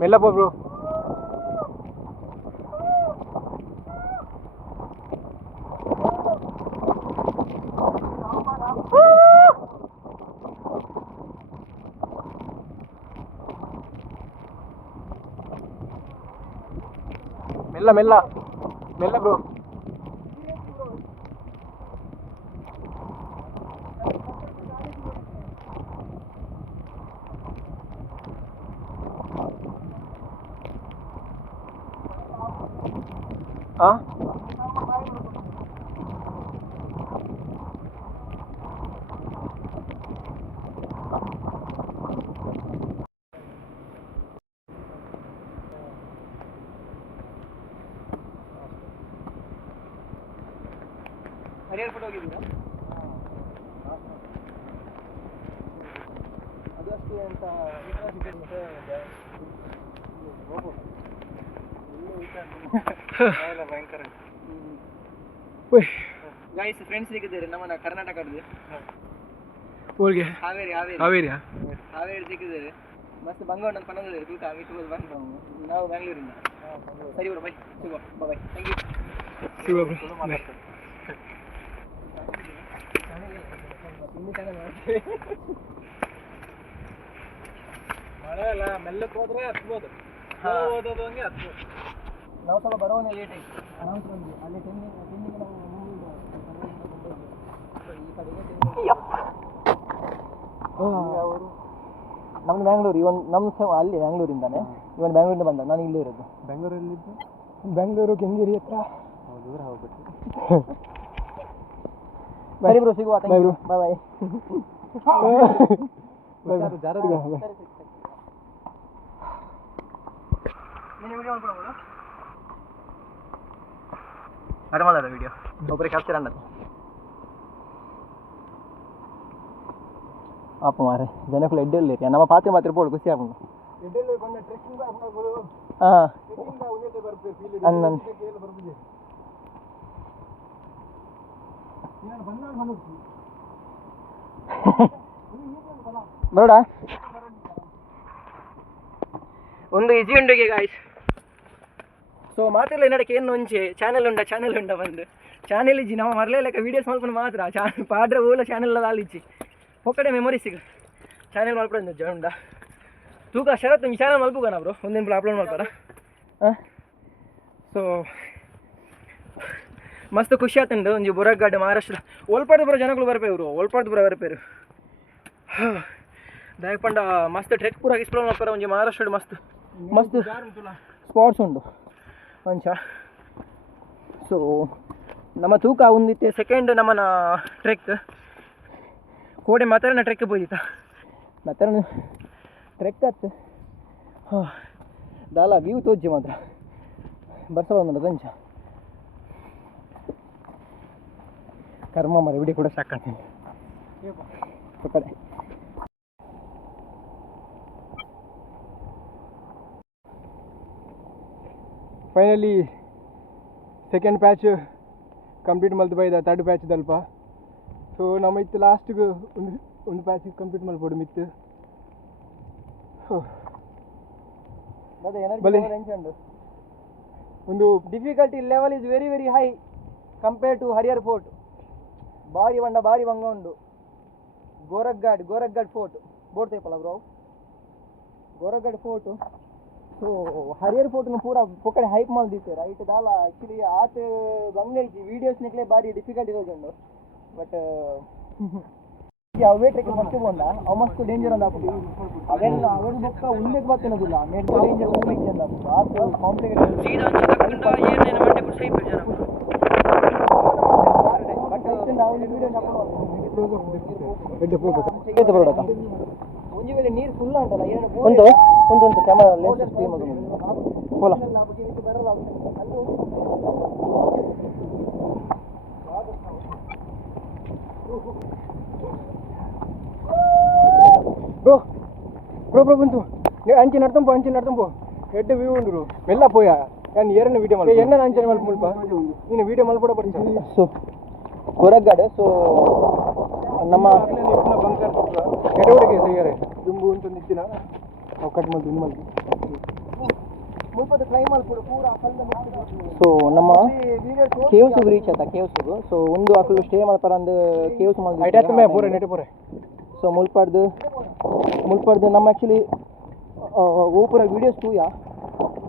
ಮೆಲ್ಲಪ್ಪ ಬ್ರೋ ಮೆಲ್ಲ ಮೆಲ್ಲ ಮೆಲ್ಲ ಬ್ರೋ ಹಾಂ ಹರಿಯರ್ಪಟ್ಟು ಹೋಗಿದ್ದೀರಾ ಅದಷ್ಟೇ ಅಂತ ಭಯಂಕರ ಗೈಸ್ ಫ್ರೆಂಡ್ಸ್ ಸಿಕ್ಕಿದ್ದಾರೆ ನಮ್ಮನ್ನ ಕರ್ನಾಟಕದ ಊರಿಗೆ ಹಾವೇರಿ ಹಾವೇರಿ ಹಾವೇರಿಯಾ ಹಾವೇರಿ ಸಿಕ್ಕಿದ್ದಾರೆ ಮಸ್ತ್ ಬಂಗೋಣ ಅಂತ ಪನ್ನೋದಿದೆ ತೂಕ ಮಿಟ್ಟು ಬಂದು ನಾವು ಬೆಂಗಳೂರಿಂದ ಸರಿ ಬ್ರೋ ಬೈ ಸಿಗುವ ಬಾಯ್ ಥ್ಯಾಂಕ್ ಯು ಸಿಗುವ ಮಳೆ ಅಲ್ಲ ಮೆಲ್ಲಕ್ಕೆ ಹೋದ್ರೆ ಹತ್ಬೋದು ಓದೋದು ಹಂಗೆ ಹತ್ಬೋದು ನಾವು ಸ್ವಲ್ಪ ಬರೋನೇ ಲೇಟ್ ಆಯ್ತು ಅನೌನ್ಸ್ ಬಂದ್ವಿ ಅಲ್ಲಿ ಟೆನ್ನಿಂಗ್ ನಾವು ಈ ಕಡೆಗೆ ಅವರು ನಮ್ದು ಬ್ಯಾಂಗ್ಳೂರು ಇವನ್ ನಮ್ಮ ಅಲ್ಲಿ ಬ್ಯಾಂಗ್ಳೂರಿಂದಾನೆ ಇವನ್ ಬ್ಯಾಂಗ್ಳೂರಿಂದ ಬಂದ ನಾನು ಇಲ್ಲೇ ಇರೋದು ಬೆಂಗಳೂರಲ್ಲಿದ್ದು ಬೆಂಗಳೂರು ಕೆಂಗೇರಿ ಹತ್ರ ದೂರ ಹೋಗ್ಬಿಟ್ಟು ಸರಿ ಬ್ರೋ ಸಿಗುವ Bye bro. ಬಾಯ್ ಅರಮಲ್ಲದ ವಿಡಿಯೋ ಒಬ್ಬರಿಗೆ ಕ್ಯಾಪ್ಚರ್ ಅನ್ನದು ಅಪ್ಪ ಮಾರೆ ಜನಕ್ಕೂ ಎಡ್ಡೆಲ್ಲಿ ನಮ್ಮ ಪಾತ್ರೆ ಮಾತ್ರ ಬೋಳು ಖುಷಿ ಆಗ್ಬೋದು ಹಾಂ ಅನ್ನನ್ ಬರೋಡ ಒಂದು ಈಜಿ ಉಂಡಿಗೆ ಗಾಯ್ಸ್ ಸೊ ಮಾತಿಲ್ಲ ನಡಕ್ಕೆ ಏನು ಒಂಚೆ ಚಾನೆಲ್ ಉಂಡ ಬಂದು ಚಾನೆಲ್ ಇಜ್ಜಿ ನಾವು ಮರಲೇಲಕ್ಕ ವೀಡಿಯೋಸ್ ಮಾಡ್ಕೊಂಡು ಮಾತ್ರ ಪಾಡ್ರೆ ಓಲ ಚಾನೆಲ್ ಆಲಿಚ್ಚಿ ಒಕ್ಕಡೆ ಮೆಮೊರಿ ಸಿಗ ಚಾನೆಲ್ ಮಾಡ್ಕೊಂಡು ಜಂಡ ತೂಕ ಶರತ್ ಈ ಚಾನೆಲ್ ಮಲ್ಪುಗನ ಬ್ರೋ ಒಂದೇನು ಅಪ್ಲೋಡ್ ಮಾಡ್ತಾರ ಹಾಂ ಸೊ ಮಸ್ತ್ ಖುಷಿ ಆತಂಡು ಒಂಜಿ ಬುರಗಾಡ್ ಮಹಾರಾಷ್ಟ್ರ ಓಲ್ಪಾಡ್ದು ಬರೋ ಜನಗಳು ಬರ್ಪೇ ಇವರು ಓಲ್ಪಾಡ್ದು ಬರೋ ಬರ್ಪೇರು ದಯಪಂಡ ಮಸ್ತ್ ಟ್ರೆಕ್ ಪೂರ ಎಕ್ಸ್ಪ್ಲೋರ್ ಮಾಡ್ತಾರೆ ಒಂಜಿ ಮಹಾರಾಷ್ಟ್ರ ಮಸ್ತ್ ಮಸ್ತ್ ಸ್ಪಾಟ್ಸ್ ಉಂಡು ಅಂಚ ಸೊ ನಮ್ಮ ತೂಕ ಒಂದಿತ್ತೆ ಸೆಕೆಂಡ್ ನಮ್ಮನ ಟ್ರೆಕ್ ಕೋಡೆ ಮಾತಾಡನ ಟ್ರೆಕ್ ಬೋದಿತ್ತ ಮಾತಾಡನ ಟ್ರೆಕ್ ಆಯ್ತು ಹಾಂ ದಾಲ ವ್ಯೂ ತೋಜಿ ಮಾತ್ರ ಬರ್ಸವ ಒಂದು ಅಂಚ ಕರ್ಮ ಮರ ವಿಡಿಯೋ ಕೂಡ ಸಾಕಾಗ್ತೀನಿ ಕಡೆ ಫೈನಲಿ ಸೆಕೆಂಡ್ ಪ್ಯಾಚ್ ಕಂಪ್ಲೀಟ್ ಮಲ್ತು ಬೈದ ಥರ್ಡ್ ಪ್ಯಾಚ್ ದಲ್ಪ ಸೊ ನಮ್ಮ ಇತ್ತು ಲಾಸ್ಟ್ಗೆ ಒಂದು ಪ್ಯಾಚ್ ಕಂಪ್ಲೀಟ್ ಮಲ್ಪೋಡು ಮಿತ್ತು ಬಲೆ ಒಂದು difficulty level is very very high compare to Harihar fort. ಭಾರಿ ಬಂಗ ಉಂಡು. ಗೋರಖ್ಗಢ್ ಫೋರ್ಟ್ ಬೋರ್ಡ್ ತೇಪಲ್ಲ bro, Gorakhgad fort. So Harihar fort ಪೂರ ಪೊಕ್ಕಡೆ ಹೈಪ್ ಮಲ್ದಿತ್ತೆ ರೈಟ್ ದಾಲ. ಆ್ಯಕ್ಚುಲಿ ಆತ ಬಂಗ ವೀಡಿಯೋಸ್ ನಿಕ್ಲೆ ಭಾರಿ ಡಿಫಿಕಲ್ಟ್ ಇರೋದುಂಡು. ಬಟ್ ಅವೇ ಟ್ರೆಕ್ ಫಸ್ಟ್ ಬಂದ ಅವು ಮಸ್ತ್ ಡೇಂಜರ್ ಅಂದ ಹಾಕುದು. ಅವೆಲ್ಲ ಬೊಕ್ಕ ಉಂದೆಗೆ ಬತ್ತಿನೋದಿಲ್ಲ ನೆಟ್ ಡೇಂಜರ್ ಉಂದೆಗೆ ಅಂದ ಹಾಕುದು. ಆತ ಕಾಂಪ್ಲಿಕೇಟೆಡ್ ಒಂಜಿ ವೇಳೆ ನೀರು ಫುಲ್ ಅಂತಲ್ಲ ಒಂದು ಕ್ಯಾಮರಾ ಲೆನ್ಸ್ ಸ್ಟ್ರೀಮ್ ಅದು ಹೋಲ ಬ್ರೋ ಬಂತು ಅಂಚೆ ನಡ್ತಂಪು ಹೆಡ್ ವ್ಯೂ ಉಂಡು ಮೆಲ್ಲ ಪೋಯಾ ನಾನು ಏರನ್ನ ವಿಡಿಯೋ ಮಾಡಿ ಎನ್ನ ಅಂಚೆ ಮಲ್ಪ ಮುಲ್ಪ ನೀನು ವಿಡಿಯೋ ಮಲ್ಪಡ ಬರ್ತೀನಿ. ಸೊ ಗೋರಖ್ಗಢ್ ಸೊ ನಮ್ಮ ಎಡವಡಿಗೆ ಸೈಯರೆ ದುಂಬು ಅಂತ ನಿಂತಿನ ನಾವು ಕಟ್ ಮಾಡಿ ದುಂಬು ಮಾಡಿ ಸೊ ನಮ್ಮ ಕೇವ್ಸಿಗೆ ರೀಚ್ ಆಯ್ತಾ. ಕೇವ್ಸಿಗೆ ಸೊ ಒಂದು ಅಕಲು ಸ್ಟೇ ಮಲ್ಪರ ಅಂದು ಕೇವ್ಸ್ ಮಾಡಿ ಪೂರ ನೆಟ್ ಪೂರ. ಸೊ ಮುಲ್ಪಡ್ದು ನಮ್ಮ ಆ್ಯಕ್ಚುಲಿ ಓಪುರ ವೀಡಿಯೋಸ್ ತೂಯಾ.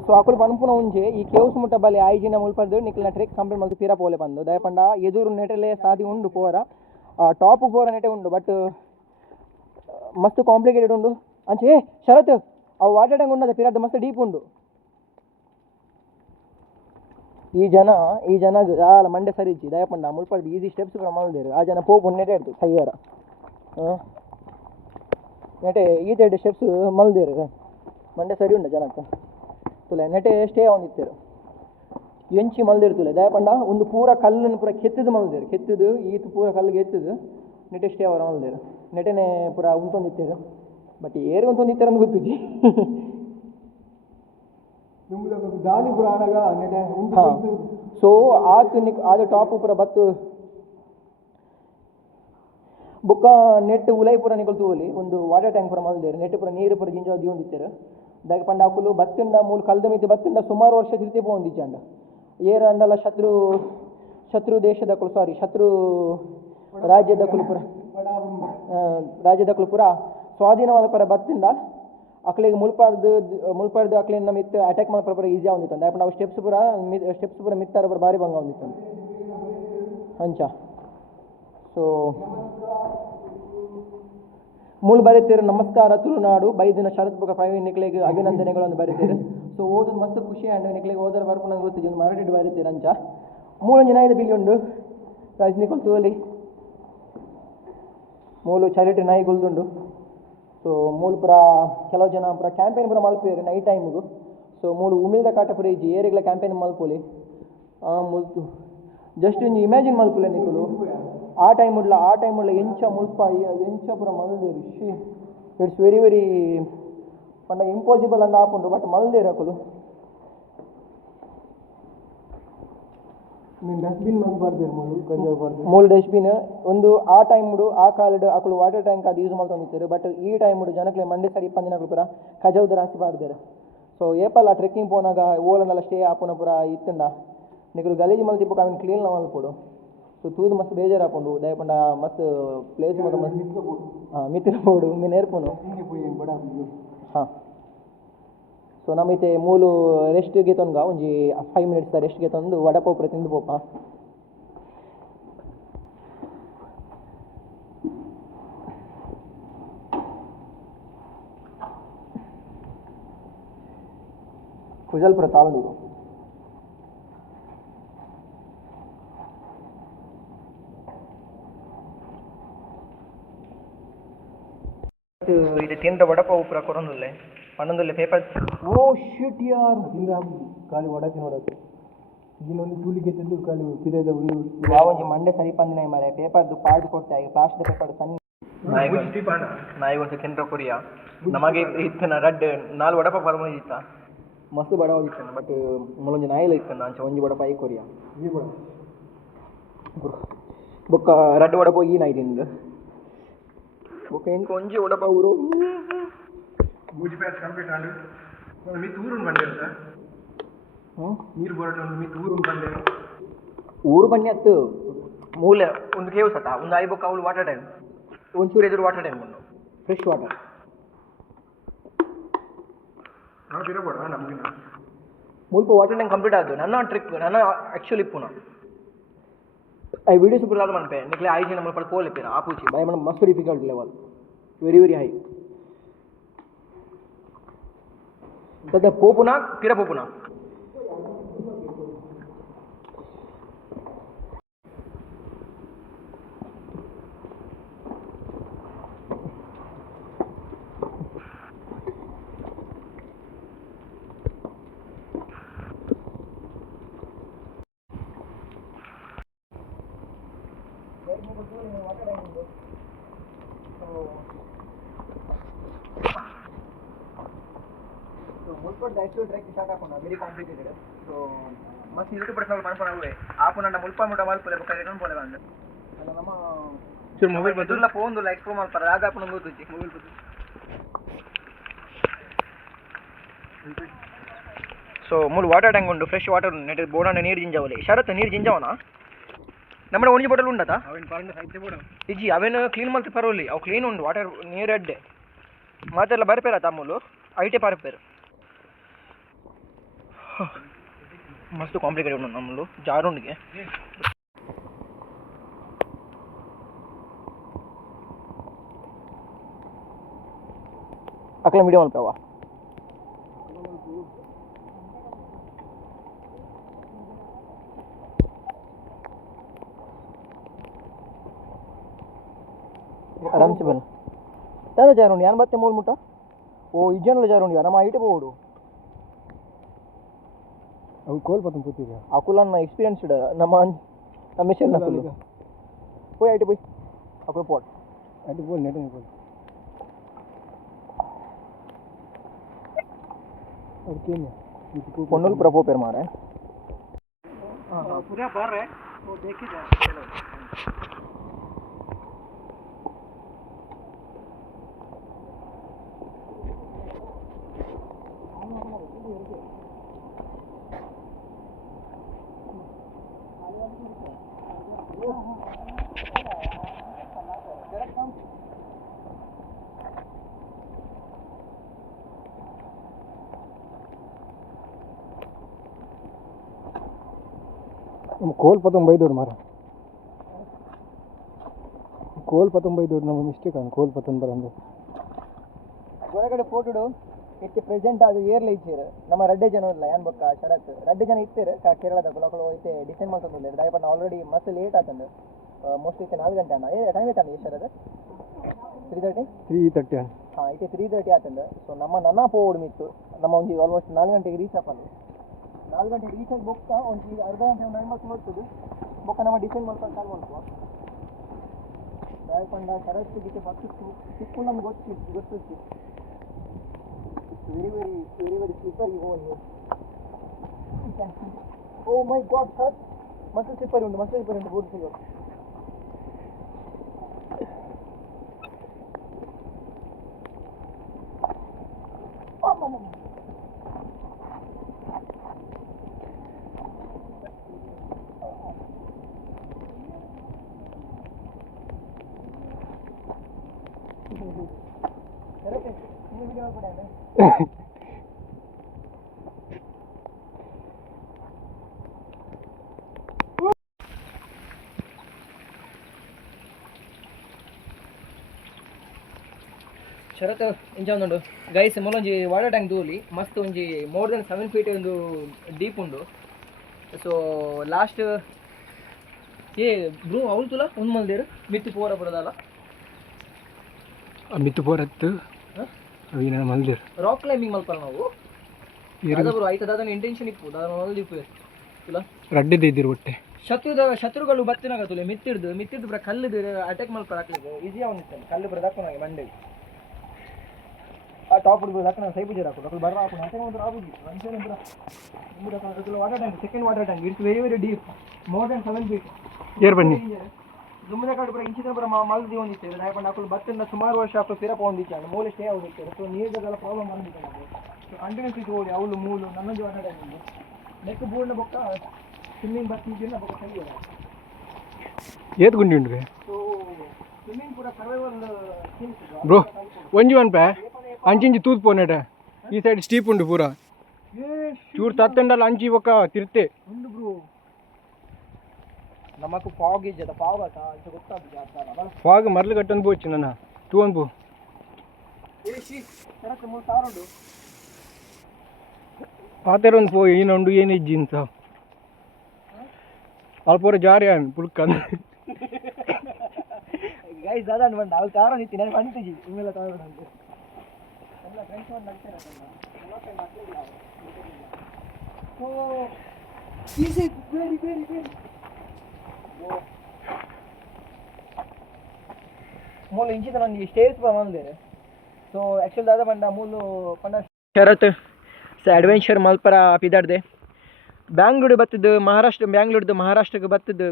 ಸೊ ಅಕಲು ಪನ್ಪುನ ಮುಂಚೆ ಈ ಕೇವ್ಸ್ ಮುಟ್ಟ ಬಲೆ ಆಯ್ಜಿನ ಮುಲ್ಪಡ್ದು ನಿಕ್ಲಿನ ಟ್ರೆಕ್ ಕಂಪ್ಲೀಟ್ ಮಾಡ್ತು ತೀರಾ ಪೋಲೆ ಬಂದು ದಯಪಂಡ ಎದುರು ನೆಟಲೆ ಸಾದಿ ಉಂಡು ಪೋರ ಟಾಪ್ ಪೋರ ನೆಟೆ ಉಂಡು. ಬಟ್ ಮಸ್ತ್ ಕಾಂಪ್ಲಿಕೇಟೆಡ್ ಉಂಡು ಅಂಚೆ ಶರತ್ ಅವು ವಾಟರ್ ಟ್ಯಾಂಕ್ ಉಂಡು ಪಿರಾದ ಮಸ್ತ್ ಡೀಪ್ ಉಂಡು. ಈ ಜನ ಮಂಡೆ ಸರಿಜಿ ದಯಪಂಡ ಮುಲ್ಪಡ್ದು ಈಸಿ ಸ್ಟೆಪ್ಸ್ ಕೂಡ ಮಾಡಿದೇರು. ಆ ಜನ ಪೋಪು ನೆಟೆ ಇಡ್ತು ಸಯ್ಯಾರ ನೆಟೆ ಈತೆರಡು ಸ್ಟೆಪ್ಸ್ ಮಲ್ದೇರು ಮಂಡೆ ಸರಿ ಉಂಡ ಜನಕ್ಕೆ ತುಲೆ ನೆಟೆ ಸ್ಟೇ ಅವನಿತ್ತೇರು ಎಂಚಿ ಮಲ್ದಿರ್ತುಲೆ ದಯಪಂಡ ಒಂದು ಪೂರ ಕಲ್ಲನ್ನು ಪೂರ ಕೆತ್ತದು ಈತು ಪೂರ ಕಲ್ಲಿಗೆ ಎತ್ತದು ನೆಟೆ ಸ್ಟೇ ಅವರ ಮಲ್ದೇರು ನೆಟೆನೆ ಪೂರ ಉಂತೊಂದಿತ್ತೇರು. ಬಟ್ ಏರಿ ಉಂತೊಂದಿತ್ತೇರು ಅಂತ ಗೊತ್ತಿದ್ದಿ ದಾಳಿ ಪೂರ ಆಡಾಗ ನೆಟೆ ಸೊ ಆದು ಟಾಪ್ ಪೂರ ಬತ್ತು ಬೊಕ್ಕ ನೆಟ್ ಉಲೈ ಪೂರ ನಿಕೊಳ್ತು ಹೋಲಿ ಒಂದು ವಾಟರ್ ಟ್ಯಾಂಕ್ ಪೂರ ಮಲ್ದೇರು ನೆಟ್ ಪೂರ ನೀರು ಪೂರ ಜಿಂಜ ದಿವಂದಿತ್ತೇರು. ದಾಗಿ ಪಂಡ ಅಕುಲು ಬತ್ತಿಂಡ ಮೂಲ ಕಲ್ದ ಮಿತಿ ಬತ್ತಿಂಡ ಸುಮಾರು ವರ್ಷ ತಿರ್ತಿ ಪೋಂದಿಚ್ಚಂಡ ಏರ ಅಂಡಲ್ಲ ಶತ್ರು ದೇಶದಕ್ಕಲು ಶತ್ರು ರಾಜ್ಯದಕ್ಕಲು ಪೂರ ಸ್ವಾಧೀನ ಮಲ್ಪರ ಬತ್ತಿಂದ ಅಕ್ಲಿಗೆ ಮುಲ್ಪಾರ್ದು ಅಕ್ಲಿನ ಮಿತ್ ಅಟ್ಯಾಕ್ ಮಲ್ಪರ ಪೂರ ಈಸಿ ಆಗೊಂದಿತ್ತು. ದಯಪಂಡ ಅವು ಸ್ಟೆಪ್ಸ್ ಪೂರ ಮಿತ್ತಾರ ಪೂರ ಭಾರಿ ಭಂಗ ಆಗೊಂದಿತ್ತು ಅಂಚ. ಸೊ ಮೂಲ ಬರೀತೀರು ನಮಸ್ಕಾರ ತುಳುನಾಡು ಬೈದಿನ ಶರತ್ ಬುಕ್ಕ ಪ್ರವೀಣ್ ನಿಕ್ಲೆಗೆ ಅಭಿನಂದನೆಗಳನ್ನು ಬರೀತೀರು. ಸೊ ಓದೋದು ಮಸ್ತ್ ಖುಷಿ ಆ್ಯಂಡ್ ನಿಕ್ಲೆಗೆ ಓದೋರ ಬರ್ಪು ನಂಗೆ ಗೊತ್ತಿದ್ದು ಒಂದು ಮರಾಠಿ ಬರೀತೀರು ಅಂಚ. 3 ಜನ ಬಿಲ್ಲಿ ಉಂಡು ಗಾಯ್ಸ್ ನಿಕೊಲ್ ತೋಲಿ ಮೂಲು ಚಾರಿಟಿ ನಾಯಿ ಗುಲ್ದುಂಡು. ಸೊ ಮೂಲು ಪುರ ಕೆಲವು ಜನ ಪುರ ಕ್ಯಾಂಪೇನ್ ಪುರ ಮಲ್ಪೇರು ನೈಟ್ ಟೈಮಿಗೂ. ಸೊ ಮೂಲು ಉಮಿಲ್ದ ಕಾಟ ಪುರ ಇಜ್ಜಿ ಏರಿಗಳ ಕ್ಯಾಂಪೇನ್ ಮಲ್ಪೋಲಿ ಮುಲ್ತು ಜಸ್ಟ್ ಇಂಜಿ ಇಮ್ಯಾಜಿನ್ ಮಲ್ಪುಲೆ ನಿಕುಲು ಆ ಟೈಮ್ ಉಡ್ಲ ಎಂಚ ಮುಲ್ಪ ಎಂಚ ಪುರ ಮಲ್ದೇರು ಶಿ ಇಟ್ಸ್ ವೆರಿ ವೆರಿ ಪಂಡ ಇಂಪಾಸಿಬಲ್ ಅಂದ ಹಾಕೊಂಡು ಬಟ್ ಮಲ್ದೇರು ಹಾಕಲು ಡಸ್ಟ್ಬಿನ್ ಮಲ್ಬಾರ್ದೇರು ಮೂಲು ಡಸ್ಟ್ಬಿನ್ ಒಂದು ಆ ಟೈಮ್ ಉಡು ಆ ಕಾಲಡು ಅಕಲು ವಾಟರ್ ಟ್ಯಾಂಕ್ ಅದು ಯೂಸ್ ಮಾಡ್ಕೊಂಡಿರ್ತಾರೆ. ಬಟ್ ಈ ಟೈಮ್ ಉಡು ಜನಕ್ಕೆ ಮಂಡೆ ಸರಿ 20 ದಿನಗಳು ಪುರ ಕಜೌದ ರಾಸಿ ಬಾರ್ದೇರು. ಸೊ ಏಪಲ್ಲ ಟ್ರೆಕ್ಕಿಂಗ್ ಪೋನಾಗ ಓಲನ್ನೆಲ್ಲ ಸ್ಟೇ ಆಪುನ ಪುರ ಇತ್ತಂಡ ನಿಕಲು ಗಲೀಜು ಮಲ್ತಿಪ್ಪು ಅವನು ಕ್ಲೀನ್ ಮಲ್ಪೋಡು. ಸೊ ತೂದು ಮಸ್ತ್ ಬೇಜಾರು ಹಾಕೊಂಡು ದಯಪಂಡ ಮಸ್ತ್ ಪ್ಲೇಸ್ ಮತ್ತು ಮಸ್ತ್ ಮಿತ್ತಿರಬೋಡು ಮೀನು ಏರ್ಪುನು ಹಾಂ. ಸೊ ನಮ್ಮೈತೆ ಮೂಲು ರೆಸ್ಟ್ಗೆ ತೊಂಗ ಒಂಜಿ 5 ಮಿನಿಟ್ಸ್ ರೆಸ್ಟ್ಗೆ ತಂದು ವಡಪಾವ್ ಪೂರ ತಿಂದು ಪೋಪ. ಕುಜಲ್ಪುರ ತಾಳೂರು ಇದು ತಿಂದ ವಡಪಾವ್ ಪೂರ ಕೊರೊಂದುಲ್ಲೆ ಪನ್ನೊಂದುಲ್ಲೆ ಪೇಪರ್ ಓ ಶಿಟ್ ಯಾರ್ ಖಾಲಿ ವಡಕ್ಕೆ ನೋಡೋದು ಇನ್ನೊಂದು ತೂಲಿಗೆ ತಂದು ಖಾಲಿ ಪಿದದ ಒಂದು ಯಾವಂಜಿ ಮಂಡೆ ಸರಿ ಪಂದಿನ ಮಾರೆ ಪೇಪರ್ದು ಪಾರ್ದು ಕೊಡ್ತೆ ಪ್ಲಾಸ್ಟಿಕ್ ಪೇಪರ್ ಸಣ್ಣ ನಾಯಿಗೊಂದು ತಿಂದ್ರ ಕೊರಿಯ ನಮಗೆ ಇತ್ತನ ರಡ್ 4 ವಡಪ ಪರಮದಿತ್ತ ಮಸ್ತ್ ಬಡ ಹೋಗಿತ್ತು. ಬಟ್ ಮೊಲೊಂಜಿ ನಾಯಿಲ ಇತ್ತು ಅಂಚ ಒಂಜಿ ವಡಪ ಐ ಕೊರಿಯ ಬೊಕ್ಕ ರಡ್ ವಡಪ ಈ ನಾಯಿ ತಿಂದು ಬೊಕ್ಕ ಎಂಕ ಒಂಜಿ ವಡಪ ಊರು ಮೂಜಿ ಪ್ಯಾಚ್ ಕಂಪ್ಲೀಟ್ ಆಂಡು ಮೀ ತೂರು ಬಂಡೆ ಅಂತ ನೀರು ಬರೋಣ ಮೀ ತೂರು ಬಂಡೆ ಊರು ಬನ್ನಿ ಅತ್ತು ಮೂಲೆ ಒಂದು ಕೇವ್ ಸತ ಒಂದು ಐಬೊಕ್ಕ ಅವಳು ವಾಟರ್ ಟ್ಯಾಂಕ್ ಒಂಚೂರು ಎದುರು ವಾಟರ್ ಟ್ಯಾಂಕ್ ಉಂಟು ಫ್ರೆಶ್ ವಾಟರ್ ನಾವು ತಿರಬೋಡ ನಮಗಿನ ಮುಲ್ಪ ವಾಟರ್ ಟ್ಯಾಂಕ್ ಕಂಪ್ಲೀಟ್ ಆದ್ದು ನನ್ನ ಟ್ರಿಪ್ ನನ್ನ ಆ್ಯಕ್ಚುಲಿ ಇಪ್ಪುನ ಐ ವಿಡಿಯೋಸ್ ಪೂರ ಮನ್ಪೆ ನಿಕ್ಲೆ 5 ಜನ ಮುಲ್ಪ ಪೋಲ್ ಇಪ್ಪಿನ ಆಪುಚಿ ಬೈ ಮನ ಮಸ್ತ್ difficult level very very high ತದ ಪೋಪುನ ಪಿರ ಪೋಪುನ ಮುಲ್ಪದ ಆ್ಯಕ್ಚುಲ್ ಟ್ರೆಕ್ ಸ್ಟಾರ್ಟ್ ಹಾಕೋಣ ವೆರಿ ಕಾಂಪ್ಲಿಕೇಟೆಡ್ ಸೊ ಮಸ್ತ್ ಯೂಟ್ಯೂಬ್ ಪರ್ಸನಲ್ ಮಾಡ್ಕೊಂಡಾವೆ ಆಪು ನನ್ನ ಮುಲ್ಪ ಮುಟ ಮಲ್ಪಲೆ ಬೊಕ್ಕ ರಿಟರ್ನ್ ಪೋಲೆ ಬಂದು ಅಲ್ಲ ನಮ್ಮ ಚೂರು ಮೊಬೈಲ್ ಬದುಲ್ಲ ಫೋನ್ ಎಕ್ಸ್ಪ್ಲೋರ್ ಮಾಡ್ತಾರೆ ಆಗ ಆಪು ನಮ್ಗೆ ಗೊತ್ತಿಚ್ಚಿ ಮೊಬೈಲ್ ಬದು ಸೊ ಮೂಲ ವಾಟರ್ ಟ್ಯಾಂಕ್ ಉಂಟು ಫ್ರೆಶ್ ವಾಟರ್ ನೆಟ್ ಬೋರ್ಡ್ ನೀರು ಜಿಂಜಾವಲಿ ಶರತ್ ನೀರು ಜಿಂಜಾವನ ನಮ್ಮ ಒಂಜಿ ಬಾಟಲ್ ಉಂಡತಾ ಅವನ್ ಪಾಂಡ ಸಾಹಿತ್ಯ ಬೋಡ ಇಜ್ಜಿ ಅವೇನು ಕ್ಲೀನ್ ಮಾಡ್ತಿ ಪರವಲ್ಲಿ ಅವು ಕ್ಲೀನ್ ಉಂಡು ವಾಟರ್ ನೀರು ಅಡ್ಡೆ ಮಾತೆಲ್ಲ ಬರ್ಪೇರ ತಮ್ಮಲು ಐಟೆ ಪಾರ್ಪೇರು ಮಸ್ತ್ ಕಾಂಪ್ಲಿಕೇಟೆಡ್ ಉಂಟು ನಮ್ಮಲು ಜಾರುಂಡಿಗೆ ಅಕ್ಲ ಮೀಡಿಯಂ ಅಲ್ಪವ ಆರಾಮ್ಸೆ ಬನ್ನ ಯಾವ್ದು ಜಾರುಂಡಿ ಯಾನ್ ಬತ್ತೆ ಮೂಲ ಮುಟ್ಟ ಓ ಇಜ್ಜನಲ್ಲ ಜಾರುಂಡಿ ನಮ್ಮ ಐಟೆ ಬೋಡು ಅವು ಕೋಲ್ ಪತಂ ಕೂತಿದೆ ಅಕುಲನ್ನ ಎಕ್ಸ್ಪೀರಿಯನ್ಸ್ಡ್ ನಮ್ಮ ಮಿಷನ್ ಹೋಯ್ ಐಟೆ போய் ಅಕುಲ ಪೋಟ್ ಐಟೆ ಬೋಲ್ ನೆಟ್ ಬೋಲ್ ಓಕೆ ಪೊನ್ನಲ್ ಪ್ರಪೋ ಪೇರ್ ಮಾರೆ पूरा भर है वो देखी जाए ಕೋಲ್ ಪತಂ ಬೈದೋಡು ಮಾರ ಕೋಲ್ ಪತಂ ಬೈದೋಡು ನಮ್ಮ ಮಿಸ್ಟೇಕ್ ಅನ್ ಕೋಲ್ ಪತಂ ಬರಂದೆ ಹೊರಗಡೆ ಫೋಟೋಡು ಇತ್ತೆ ಪ್ರೆಸೆಂಟ್ ಅದು ಏರ್ಲ ಇಚ್ಚೇರು ನಮ್ಮ ರಡ್ಡೆ ಜನ ಇಲ್ಲ ಏನ್ ಬೊಕ್ಕ ಶರತ್ ರಡ್ಡೆ ಜನ ಇತ್ತೇರು ಕೇರಳದ ಕುಲಕಳು ಐತೆ ಡಿಸೈನ್ ಮಾಡ್ಕೊಂಡು ದಾಯಪಟ್ಟ ಆಲ್ರೆಡಿ ಮಸ್ತ್ ಲೇಟ್ ಆತಂದು ಮೋಸ್ಟ್ಲಿ ಇತ್ತೆ 4 ಗಂಟೆ ಅಣ್ಣ ಟೈಮ್ ಐತಣ್ಣ ಎಷ್ಟು ಶರತ್ 3:30 ಹಾಂ ಐತೆ 3:30 ಆತಂದು ಸೊ ನನ್ನ ಪೋಡ್ ಮಿತ್ತು ನಮ್ಮ ಒಂಜಿ ಆಲ್ಮೋಸ್ಟ್ 4 ಗಂಟೆಗೆ ರೀಚ್ ಆಪಲ್ಲಿ 4 ಗಂಟೆಗೆ ರೀಚ್ ಆಗಿ ಬೊಕ್ಕ ಒಂಜಿ ಅರ್ಧ ಗಂಟೆ ಒಂದು ಹೆಣ್ಮಕ್ಳು ನೋಡ್ತದೆ ಬೊಕ್ಕ ನಮ್ಮ ಡಿಸೈನ್ ಮಾಡ್ಕೊಂಡು ಕಾಲ್ ಮಾಡ್ಕೋ ದಾಯಪಂಡ ಶರತ್ ಗೀತೆ ಫಸ್ಟ್ ಸಿಕ್ಕು ನಮ್ಗೆ ಗೊತ್ತಿತ್ತು very very slippery hole here. You can see. Oh my God, sir! Must slippery undu board sigo. Oh mama. Correct. Ini video apa dah? ಶರತ್ ಇಂಚ ಉಂಡು ಗೈಸ್ ಮೊಲೊಂಜಿ ವಾಟರ್ ಟ್ಯಾಂಕ್ ದೂಲಿ ಮಸ್ತ್ ಒಂಜಿ ಮೋರ್ ದೆನ್ 7 ಫೀಟ್ ಒಂದು deep ಉಂಡು so last ಏ ಬ್ರೂ ಅವಳು ತುಲ ಒಂದು ಮಲ್ದೇರು ಮಿತ್ತು ಪೋರ ಬರೋದಲ್ಲ ಮಿತ್ತು ಪೋರತ್ತು ಅವಿನ ಮಲ್ದೇರು rock climbing ಮಲ್ಪಲ್ಲ ನಾವು ಅದ ಬ್ರೋ ಆಯ್ತದ ಅದನ್ನ ಇಂಟೆನ್ಷನ್ ಇಪ್ಪು ಅದನ್ನ ಮಲ್ದಿ ಇಪ್ಪು ತುಲ ರಡ್ಡಿದೆ ಇದ್ದಿರು ಒಟ್ಟೆ ಶತ್ರುಗಳು ಬತ್ತಿನಾಗ ತುಲೆ ಮಿತ್ತಿಡ್ದು ಬರ ಕಲ್ಲು ಅಟ್ಯಾಕ್ ಮಲ್ಪರ ಹಾಕ್ಲಿಕ್ಕೆ ಈಸಿ ಅವನಿಸ್ತಾನೆ ಕಲ್ಲು ಬರ ಹಾಕೋನಾಗೆ ಮಂಡೆ ಆ ಟಾಪ್ ಹುಡುಗ ಹಾಕೋಣ ಸೈ ಪೂಜೆ ಹಾಕೋದು ಅక్కడ ಬರ ಹಾಕೋಣ ಅಟ್ಯಾಕ್ ಮಾತ್ರ ಆಗುದು ಅಂಚೇನೆ ಬರ water tank second water tank it's very very deep more than 7 feet air ಬನ್ನಿ ದುಮ್ಮದ ಕಡೆ ಬರ ಇಂಚಿನ ಬರ ಮಲ್ದಿ ಹೊಂದಿತ್ತೇವೆ ಯಾಕಂದ್ರೆ ಅಕ್ಕಳು ಬತ್ತಿಂದ ಸುಮಾರು ವರ್ಷ ಅಕ್ಕಳು ಪಿರಪ ಹೊಂದಿದ್ದಾಳೆ ಮೂಲೆ ಸ್ಟೇ ಹೋಗಿರ್ತೇವೆ ಸೊ ನೀರಿಗೆಲ್ಲ ಪ್ರಾಬ್ಲಮ್ ಬಂದಿದೆ ನಮಗೆ ಸೊ ಕಂಟಿನ್ಯೂಸ್ ಓಡಿ ಅವಳು ಮೂಲು ನನ್ನ ಜೀವನ ನಮಗೆ ನೆಕ್ ಬೋರ್ಡ್ನ ಬೊಕ್ಕ ಸ್ವಿಮ್ಮಿಂಗ್ ಬರ್ತಿದ್ದಿಲ್ಲ ಬೊಕ್ಕ ಸರಿ ಏತ್ ಗುಂಡಿ ಉಂಡ್ರೆ ಸೊ ಸ್ವಿಮ್ಮಿಂಗ್ ಕೂಡ ಸರ್ವೈವಲ್ ಬ್ರೋ ಒಂಜಿ ಒನ್ಪೆ ಅಂಚಿಂಚಿ ತೂತ್ ಪೋನೆಟ ಈ ಸೈಡ್ ಸ್ಟೀಪ್ ಉಂಡು ಪೂರ ಚೂರು ತತ್ತಂಡಲ್ಲ ಅಂಚಿ ಒಕ್ಕ ತಿರ್ತೆ ಉಂಡು ಬ್ರೋ ನಮಕ್ ಫಾಗ್ ಇಜ್ಜದ ಫಾಗ್ ಆತ ಅಂತ ಗೊತ್ತಾಗ್ತದೆ ಫಾಗ್ ಮರ್ಲು ಕಟ್ಟೊಂದು ಬೋಚು ನನ್ನ ತೂ ಅನ್ಪು ಕರೆಕ್ಟ್ 3,000 ಉಂಡು ಪಾತೆರ ಒಂದು ಪೋ ಏನೊಂಡು ಏನು ಇಜ್ಜಿ ಅಂತ ಅಲ್ಪೋರ ಜಾರಿ ಆನ್ ಪುಲ್ಕಂದು ಗೈಸ್ ದಾದಾ ಬಂದ ಅವ್ರು ತಾರೋ ನಿಂತಿ ನಾನು ಬಂತಿಜಿ ಇವೆಲ್ಲ ತಾರೋ ಅಂತ ಎಲ್ಲ ಫ್ರೆಂಡ್ಸ್ ಒಂದು ನಗ್ತಾರೆ so easy very very very ಮೂಲ ಇಂಚಿದ ನನಗೆ ಸ್ಟೇಜ್ ಬಂದಿದೆ ಸೊ ಆ್ಯಕ್ಚುಲಿ ದಾದಾ ಬಂದ ಮೂಲು ಪಂಡ ಶರತ್ ಸೊ ಅಡ್ವೆಂಚರ್ ಮಲ್ಪರ ಪಿದಾಡ್ದೆ ಬ್ಯಾಂಗ್ಳೂರು ಬತ್ತದ ಬ್ಯಾಂಗ್ಳೂರ್ದು ಮಹಾರಾಷ್ಟ್ರಕ್ಕೆ ಬತ್ತದ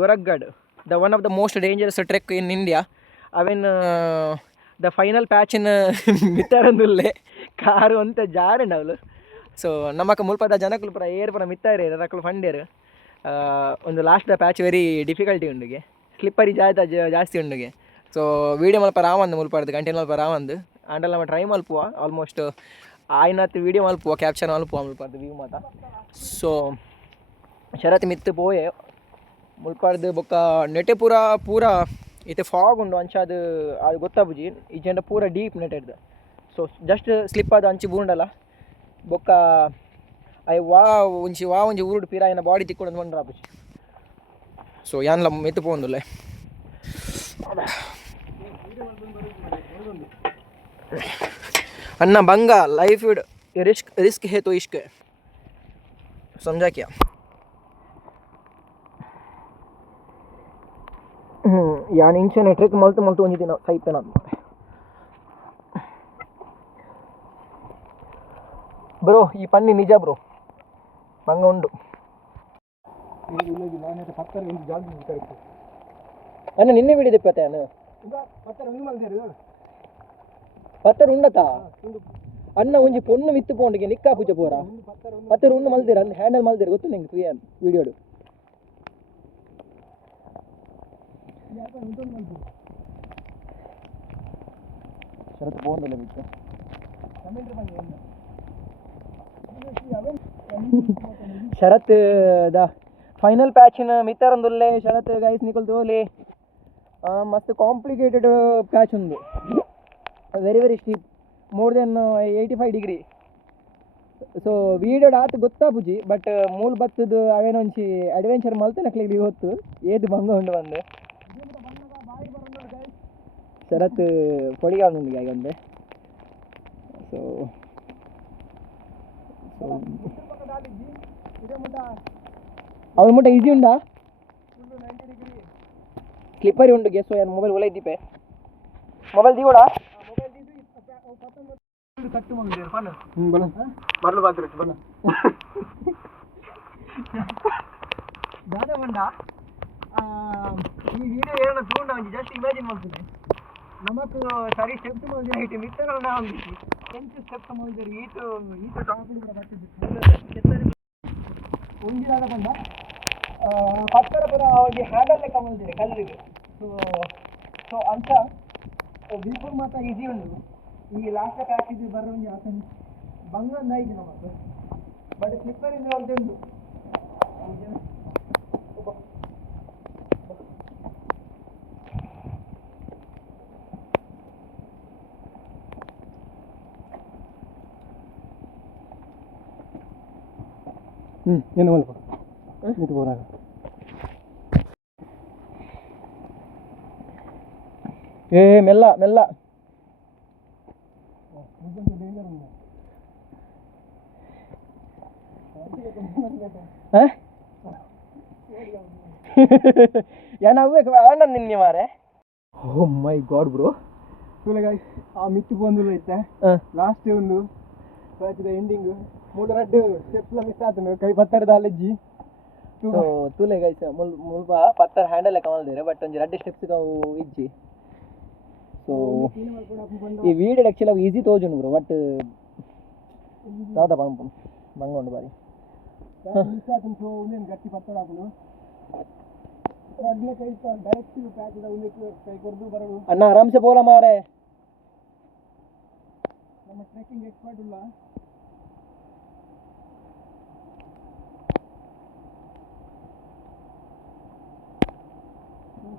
Gorakhgad the one of the most dangerous trek in India ಅವೆನ್ ದ ಫೈನಲ್ ಪ್ಯಾಚ್ ಇನ್ ಮಿತ್ತಾರಂದುಲ್ಲೆ ಕಾರು ಅಂತ ಜಾರಂಡ ಅವಳು ಸೊ ನಮ್ಮಕ್ಕ ಮುಲ್ಪದ ಜನಕ್ಕಲು ಪುರ ಏರ್ ಪುರ ಮಿತ್ತಾರೆ ರಕ್ಕಲು ಫಂಡೇರು ಒಂದು last the patch very difficulty ಉಂಡುಗೆ ಸ್ಲಿಪ್ಪರಿ ಜಾಸ್ತಿ ಉಂಡುಗೆ ಸೊ ವೀಡಿಯೋ ಮಲ್ಪ ರಾವಂದು ಮುಲ್ಪಡ್ದು ಗಂಟೆ ಮಲ್ಪ ರಾವಂದು ಆಂಡಲ್ ನಮ್ಮ ಟ್ರೈ ಮಲ್ಪುವ ಆಲ್ಮೋಸ್ಟ್ ಆಯ್ನತ್ತು ವೀಡಿಯೋ ಮಲ್ಪುವ ಕ್ಯಾಪ್ಚರ್ ಮಲ್ಪುವ ಮುಲ್ಪಡ್ದು ವ್ಯೂ ಮಾತ ಸೊ ಶರತ್ ಮಿತ್ತು ಪೋಯೆ ಮುಲ್ಪಡ್ದು ಬೊಕ್ಕ ನೆಟೆ ಪೂರ ಇತ್ತೆ ಫಾಗ್ ಉಂಡು ಅಂಚಾದು ಅದು ಗೊತ್ತಾಪುಜಿ ಈ ಜಂಡ ಪೂರ ಡೀಪ್ ನೆಟೆಡ್ದು ಸೊ ಜಸ್ಟ್ ಸ್ಲಿಪ್ ಆದ ಅಂಚಿ ಬೂಂಡಲ್ಲ ಬೊಕ್ಕ ಅಯ್ಯ ಒಂಜಿ ಊರುಡು ಪಿರ ಆಯ್ನ ಬಾಡಿ ತಿಕ್ಕೊಂಡು ಬಂಡ್ರ ಆಪುಜಿ ಸೊ ಯಾನ್ಲ ಮೆತ್ತು ಪೋಂದುಲ್ಲೆ अन्ना बंगा लाइफ रिस्क है तो इश्क है समझा क्या यानी इंचने ट्रिक मल्त ಒಂದಿನ ಸೈಪೆ ನಾನು ಬ್ರೋ ಈ ಪನ್ನಿ ನಿಜ ಬ್ರೋ ಬಂಗ ಉಂಡು ಅಣ್ಣ ನಿನ್ನೆ ಬಿಡಿದೆ ಪತ್ತೆ ಅಣ್ಣ ಪತ್ತರ ಉಂಡತಾ ಅಣ್ಣ ಒಂಜಿ ಪೊಣ್ಣು ಮಿತ್ತು ಪೋಂಡಿಗೆ ನಿಕ್ಕಾ ಪೂಜೆ ಪೋರ ಪತ್ತರ ಉಂಡು ಮಲ್ದಿರ ಅನ್ನ ಹ್ಯಾಂಡಲ್ ಮಲ್ದಿರ ಗೊತ್ತು ನಿಂಗೆ ಫ್ರೀ ವಿಡಿಯೋಡು ಶರತ್ ಪೋಂಡಲ್ಲ ಬಿಟ್ಟು ಶರತ್ ದ ಫೈನಲ್ ಪ್ಯಾಚಿನ ಮಿತ್ತರಂದುಲ್ಲೆ ಶರತ್ ಗೈಸ್ ನಿಕಲ್ ತೋಲೆ ಮಸ್ತ್ ಕಾಂಪ್ಲಿಕೇಟೆಡ್ ಪ್ಯಾಚ್ ಉಂದು very very steep more than 85 degree so ವೀಡಿಯೋಡ್ ಆತು ಗೊತ್ತಾಪುಜಿ ಬಟ್ ಮೂಲ್ ಬತ್ತದು ಅವೇನೊಂಚಿ ಅಡ್ವೆಂಚರ್ ಮಲ್ತೆ ನಕ್ಲಿಗೆ ಹೊತ್ತು ಏದು ಬಂಗ ಉಂಡು ಬಂದು ಶರತ್ ಪೊಡಿಗ ಉಂಡು ಈಗ ಒಂದೆ ಸೊ ಅವಳ ಮುಟ್ಟ ಈಸಿ ಉಂಡಾ ಸ್ಲಿಪ್ಪರಿ ಉಂಡು ಗೆಸ್ ಏನು ಮೊಬೈಲ್ ಒಳ್ಳೆ ಇದ್ದೀಪೆ ಮೊಬೈಲ್ ದೀವಡ ಕಟ್ಟು ಬರ್ಲು ಬಾತ್ರ ಬನ್ನ ದಾದಾ ಬಂಡ ಈ ವಿಡಿಯೋ ಏನೋ ತಗೊಂಡ ಒಂದು ಜಸ್ಟ್ ಇಮ್ಯಾಜಿನ್ ಮಾಡ್ತೀನಿ ನಮಕ್ ಸರಿ ಸ್ಟೆಪ್ಸ್ ಮಲ್ದಿರ ಹಿಟ್ಟು ಮಿತ್ತಗಳನ್ನ ಹೊಂದಿಸಿ ಎಂಟು ಸ್ಟೆಪ್ಸ್ ಮಲ್ದಿರ ಈತ ಟಾಪಿಡ್ ಕೂಡ ಬರ್ತಿದ್ದೆ ಒಂದಿನಾಗ ಬಂದ ಪತ್ತರ ಪುರ ಅವಾಗಿ ಹ್ಯಾಂಡಲ್ ಲೆಕ್ಕ ಮಲ್ದಿರಿ ಕಲ್ಲಿಗೆ ಸೊ ಅಂತ ಬಿಲ್ಕುಲ್ ಮಾತ್ರ ಈಸಿ ಉಂಟು ಈ ಲಾಸ್ಟ್ ಪ್ಯಾಕೇಜ್ ಬರೋಂಗೆ ಆತನ ಬಂಗ ಒಂದು ಆಯ್ತು ನಮಗೆ ಬಟ್ ಸ್ಲಿಪ್ಪರಿಂದ ಒಂದು ಉಂಟು ಏನು ಮಲ್ಪ ಇದು ಬೋರಾಗ ಏ ಮೆಲ್ಲ ಮೆಲ್ಲ ಏನವೇ ಅಣ್ಣ ನಿನ್ನೆ ಮಾರೆ ಓ ಮೈ ಗಾಡ್ ಬ್ರೋ ಆ ಮಿತ್ತು ಬಂದಿಲ್ಲ ಐತೆ ಲಾಸ್ಟ್ ಒಂದು ಎಂಡಿಂಗ್ 3 ಸ್ಟೆಪ್ಸ್ ಮಿಸ್ ಆತನು ಕೈ ಪತ್ತರದ ಅಲೆಜ್ಜಿ ಸೊ ತೂಲೆ ಗೈಸ್ ಮುಲ್ಪ ಪತ್ತರ ಹ್ಯಾಂಡಲ್ ಕಮಲ್ದೇರೆ ಬಟ್ ಒಂಜಿ ರಡ್ಡೆ ಸ್ಟೆಪ್ಸ್ ಅವು ಇಜ್ಜಿ ಸೊ ಈ ವೀಡಿಯೋ ಆ್ಯಕ್ಚುಲಿ ಅವು ಈಸಿ ತೋಜುಂಡು ಬ್ರೋ ಬಟ್ ದಾದ ಬಂಗೊಂಡು ಬಾರಿ ಗಟ್ಟಿ ಪತ್ತಡ ಅಣ್ಣ ಆರಾಮ್ಸೆ ಬೋಲ ಮಾರೆ ನಮ್ಮ ಟ್ರೆಕ್ಕಿಂಗ್ ಎಕ್ಸ್ಪರ್ಟ್ ಇಲ್ಲ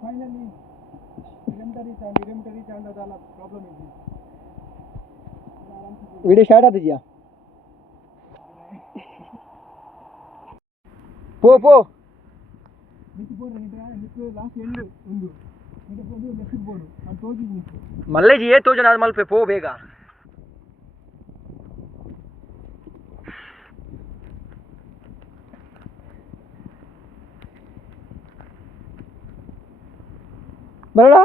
ಫೈನಲಿ ರಿಡಮ್ಟರಿ ಚಾಂಡದಲ್ಲ ಪ್ರಾಬ್ಲಮ್ ಇದೆ ವಿಡಿಯೋ ಸ್ಟಾರ್ಟ್ ಆದಿದ್ಯಾ ಪೋ ಲಾಸ್ಟ್ ಎಂಡ್ ಒಂದು ಲೆಫ್ಟ್ ಬೋರ್ಡು ಅದು ತೋಜಿ ಮಲ್ಲೇಜಿ ಏ ತೋಜನ ಅದು ಮಲ್ಪೆ ಪೋ ಬೇಗ ಬರೋಣ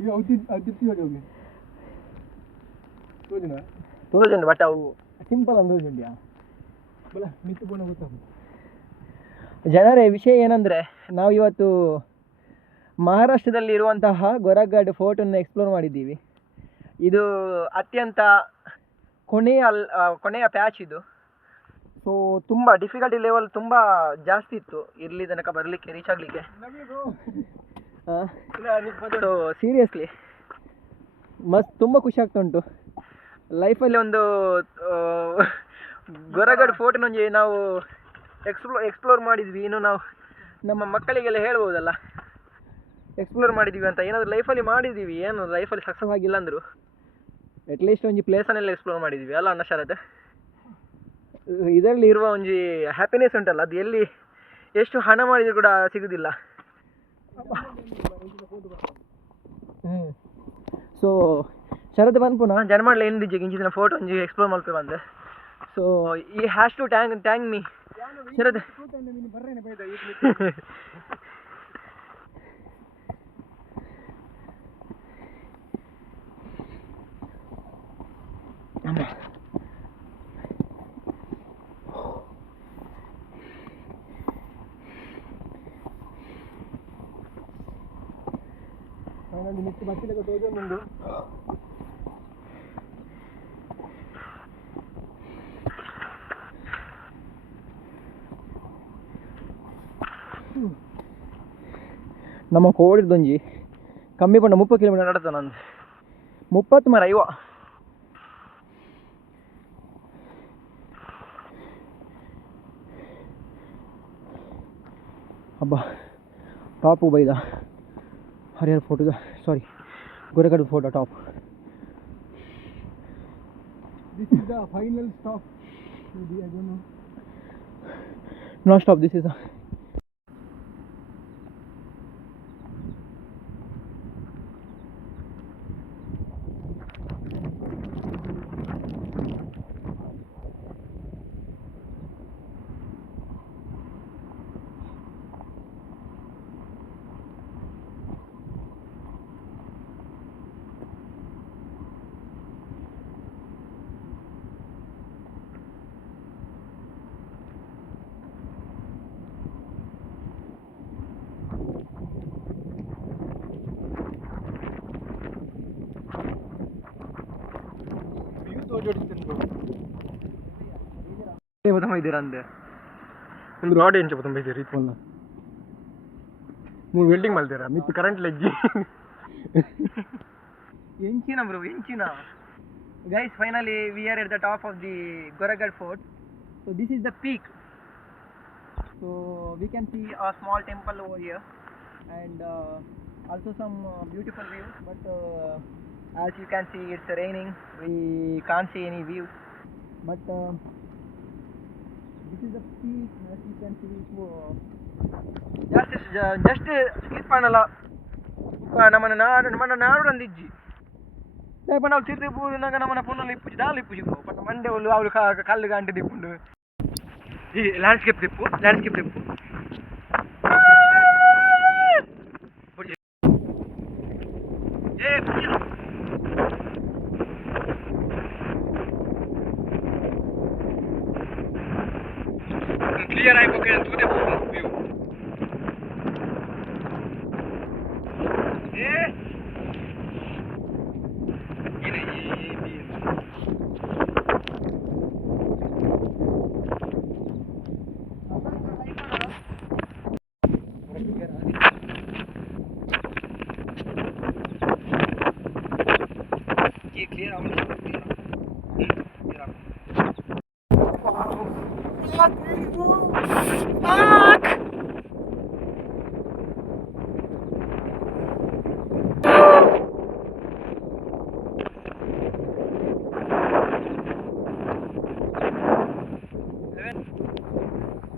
ಈಗ ಔತಿರ್ತಿ ಹೋಗಿ ತೋಜನ ತೋಜನ ಬಟ್ ಅವು ಸಿಂಪಲ್ ಅಂದೋಜುಂಡ್ಯಾ ಬಲ ಮಿತ್ತು ಬೋಣ ಗೊತ್ತಾಗ ಜನರೇ ವಿಷಯ ಏನಂದರೆ ನಾವು ಇವತ್ತು ಮಹಾರಾಷ್ಟ್ರದಲ್ಲಿ ಇರುವಂತಹ ಗೊರಗಡ್ ಫೋರ್ಟನ್ನು ಎಕ್ಸ್ಪ್ಲೋರ್ ಮಾಡಿದ್ದೀವಿ. ಇದು ಅತ್ಯಂತ ಕೊನೆಯ ಪ್ಯಾಚ್ ಇದು. ಸೊ ತುಂಬ ಡಿಫಿಕಲ್ಟಿ ಲೆವೆಲ್ ತುಂಬ ಜಾಸ್ತಿ ಇತ್ತು ಇಲ್ಲಿ ತನಕ ಬರಲಿಕ್ಕೆ ರೀಚ್ ಆಗಲಿಕ್ಕೆ. ಸೊ ಸೀರಿಯಸ್ಲಿ ತುಂಬ ಖುಷಿ ಆಗ್ತಾ ಉಂಟು ಲೈಫಲ್ಲಿ. ಒಂದು ಗೊರಗಡ್ ಫೋರ್ಟ್ನೊಂಜಿ ನಾವು ಎಕ್ಸ್ಪ್ಲೋರ್ ಮಾಡಿದ್ವಿ. ಇನ್ನು ನಾವು ನಮ್ಮ ಮಕ್ಕಳಿಗೆಲ್ಲ ಹೇಳ್ಬೋದಲ್ಲ ಎಕ್ಸ್ಪ್ಲೋರ್ ಮಾಡಿದ್ವಿ ಅಂತ. ಏನಾದರೂ ಲೈಫಲ್ಲಿ ಮಾಡಿದ್ದೀವಿ, ಏನು ಲೈಫಲ್ಲಿ ಸಕ್ಸಸ್ ಆಗಿಲ್ಲ ಅಂದರು ಅಟ್ಲೀಸ್ಟ್ ಒಂಜಿ ಪ್ಲೇಸನ್ನೆಲ್ಲ ಎಕ್ಸ್ಪ್ಲೋರ್ ಮಾಡಿದ್ವಿ ಅಲ್ಲ ಅನ್ನ ಶರತ್. ಇದರಲ್ಲಿ ಇರುವ ಒಂಜಿ ಹ್ಯಾಪಿನೆಸ್ ಉಂಟಲ್ಲ, ಅದು ಎಲ್ಲಿ ಎಷ್ಟು ಹಣ ಮಾಡಿದ್ರು ಕೂಡ ಸಿಗೋದಿಲ್ಲ. ಸೊ ಶರತ್ ಬಂದ್ಪುನ ಜನ ಮಾಡಲಿ ಏನು ದಿಜ್ಜೆ ಇಂಚಿನ ಫೋಟೋ ಒಂಜಿ ಎಕ್ಸ್ಪ್ಲೋರ್ ಮಲ್ಪೆ ಬಂದೆ. ಸೊ ಈ ಹ್ಯಾಶ್ ಟು ಟ್ಯಾಂಕ್ ಮೀ ಶರತ್. ಮಿತ್ತು ಬಚ್ಚಿದಾಗ ತೋಜೊಂದುಂಡು. ನಮ್ಮ ಕೋಡಿದೊಂಜಿ ಕಮ್ಮಿ ಪಂಡ 30 ಕಿಲೋಮೀಟರ್ ನಡತ ನಂದು 30 ಮರ ಇವ. ಹಬ್ಬ ಟಾಪು ಬೈದ ಹರಿಹರ ಫೋಟೋದ sorry Gorakhgad photo top. This is the final stop. Maybe I don't know. No stop. This is the ಇದ್ದೀರಾ ಅಂದೆ ಒಂದು ರಾಡ್ ಎಂಚ ಬೈತೀರಿ ಇತ್ವಲ್ಲ 3 ವೆಲ್ಡಿಂಗ್ ಮಾಡ್ತೀರಾ ಮಿತ್ತು ಕರೆಂಟ್ ಲೆಜ್ಜಿ ಎಂಚಿನ ಬ್ರೋ ಎಂಚಿನ. Guys finally we are at the top of the Gorakhgad fort. So this is the peak. So we can see a small temple over here and also some beautiful views. But as you can see it's raining, we can't see any view, but this is the peak. As you can see just slip panala namana naadu andichi lepa navu tirthi pudunaga namana punnal ippuji panna mande ollu avulu kallu ga ante dippundu ee landscape dippu clear ಆಯ್ಬೇಕು ತೂದೆ view clear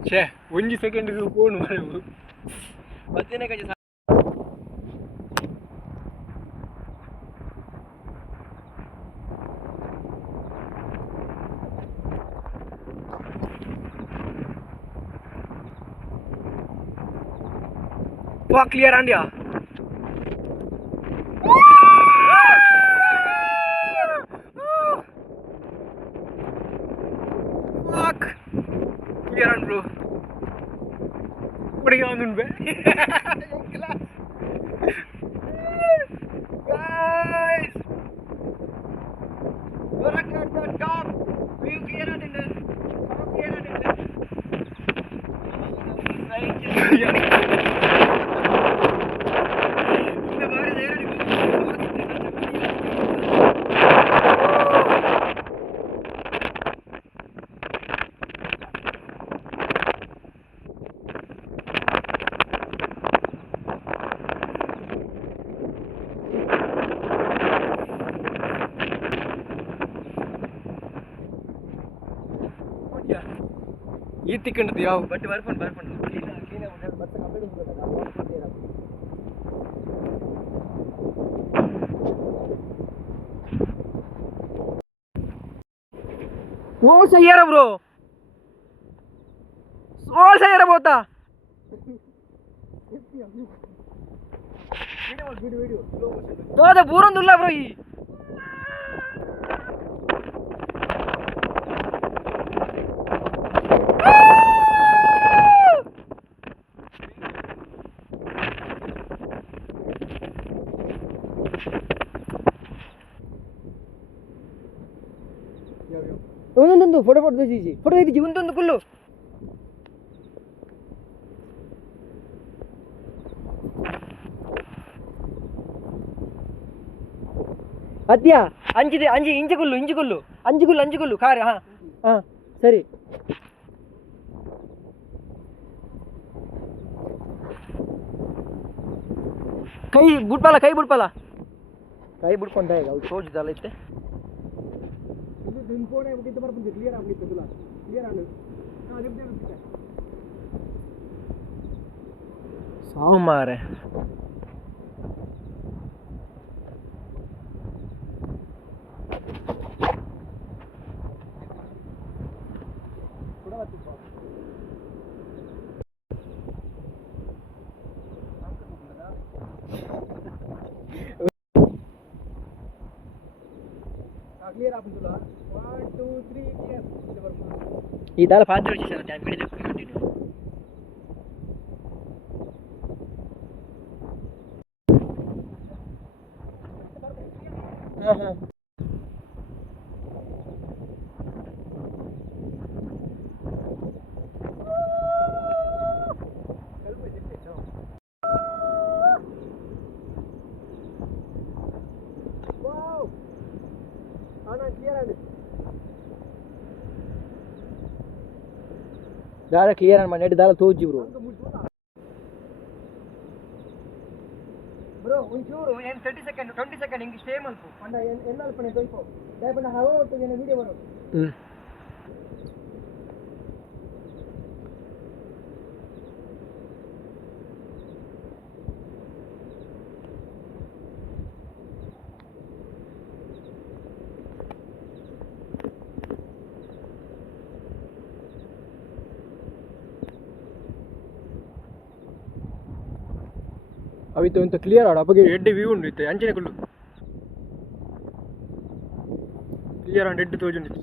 ಛೇ ಒಂಜಿ second phone ಮಾಡು बच्चे का वाह clear आंडिया clear आन ब्रो बढ़िया आंदुन बे guys look at the top view clear आंदुन clear आंदुन ಈ ತಿಕ್ಕಂಡದ್ದು ಯಾವ ಬಟ್ ಬರ್ಪಂಡು ಕ್ಲೀನ್ ಮತ್ತೆ ಕಂಪ್ಲೀಟ್ वो सही है ब्रो और सही है बोता तो ಅದು ಬೂರೊಂದಿಲ್ಲ ಬ್ರೋ ಈ ಒಂದೊಂದು ಫೋಟೋ ತೆಗಿಸಿ ಒಂದೊಂದು ಕುಲ್ಲು ಅದ್ಯಾ ಅಂಜಿದೆ ಇಂಚು ಕುಲ್ಲು ಖಾರ ಹಾ ಸರಿ ಕೈ ಬಿಡ್ಪಲ್ಲ ಕೈ ಬಿಡ್ಕೊಂಡ ಸೋಜ್ ಜಾಲ ಐತೆ ಕ್ಲಿಯರ್ ಆಗ್ಬಿಟ್ಟು ಕ್ಲಿಯರ್ ಆಗ ಸಾವು ಮಾರೆ ಕ್ಲಿಯರ್ ಆಗ್ಬಿಟ್ಟಿಲ್ಲ 1 2 3 ಕ್ಲಿಯರ್ ಈ ದಾಲ ಫಾಸ್ಟ್ వచ్చేసారు టైం మీద కంటిన్యూ ದಾರ ಕ್ಲಿಯರ್ ಅನ್ ಮಾಡಿ ದಾರ ತೋಜಿ ಬ್ರೋ ಒಂಚೂರು ಏನು 20 ಸೆಕೆಂಡ್ ಹಿಂಗೆ ಸ್ಟೇ ಮಲ್ಪು ಪಂಡ ಎನ್ನಲ್ಪನೆ ತೊಯ್ಪೋ ದಯಪಂಡ ಹವೋ ಒಟ್ಟು ಜನ ವಿಡಿಯೋ ಬರೋ ಅವಿತ್ತು ಅಂತ ಕ್ಲಿಯರ್ ಆಡ ಅಪ್ಪಗೆ ಎಡ್ಡೆ ವ್ಯೂ ಉಂಡು ಇತ್ತೆ ಅಂಚನೆ ಕುಲ್ಲು ಕ್ಲಿಯರ್ ಆಂಡ್ ಎಡ್ಡೆ ತೋಜುಂಡು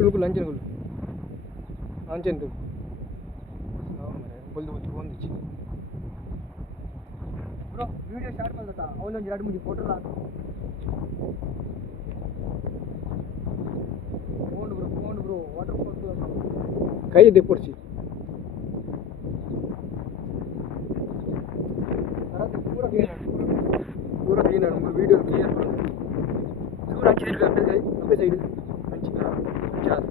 ಕುಲು ಅಂಚೆನ ಕುಲು ಅಂಚೆಂತು ಬಲ್ದು ಬಲ್ದು ಒಂದಿಚ್ಚಿ ಬ್ರೋ ವಿಡಿಯೋ ಸ್ಟಾರ್ಟ್ ಮಾಡ್ತಾ ಅವನೊಂದು 2-3 ಫೋಟೋ ಹಾಕು ಫೋನ್ ಬ್ರೋ ವಾಟರ್ ಫಾಲ್ಸ್ ಕೈ ದೆಪ್ಪೊಡ್ಸಿ पूरा क्लीन है नंबर वीडियो क्लियर करो दूर अच्छी दिख रहा है अपने साइड अच्छी हां चार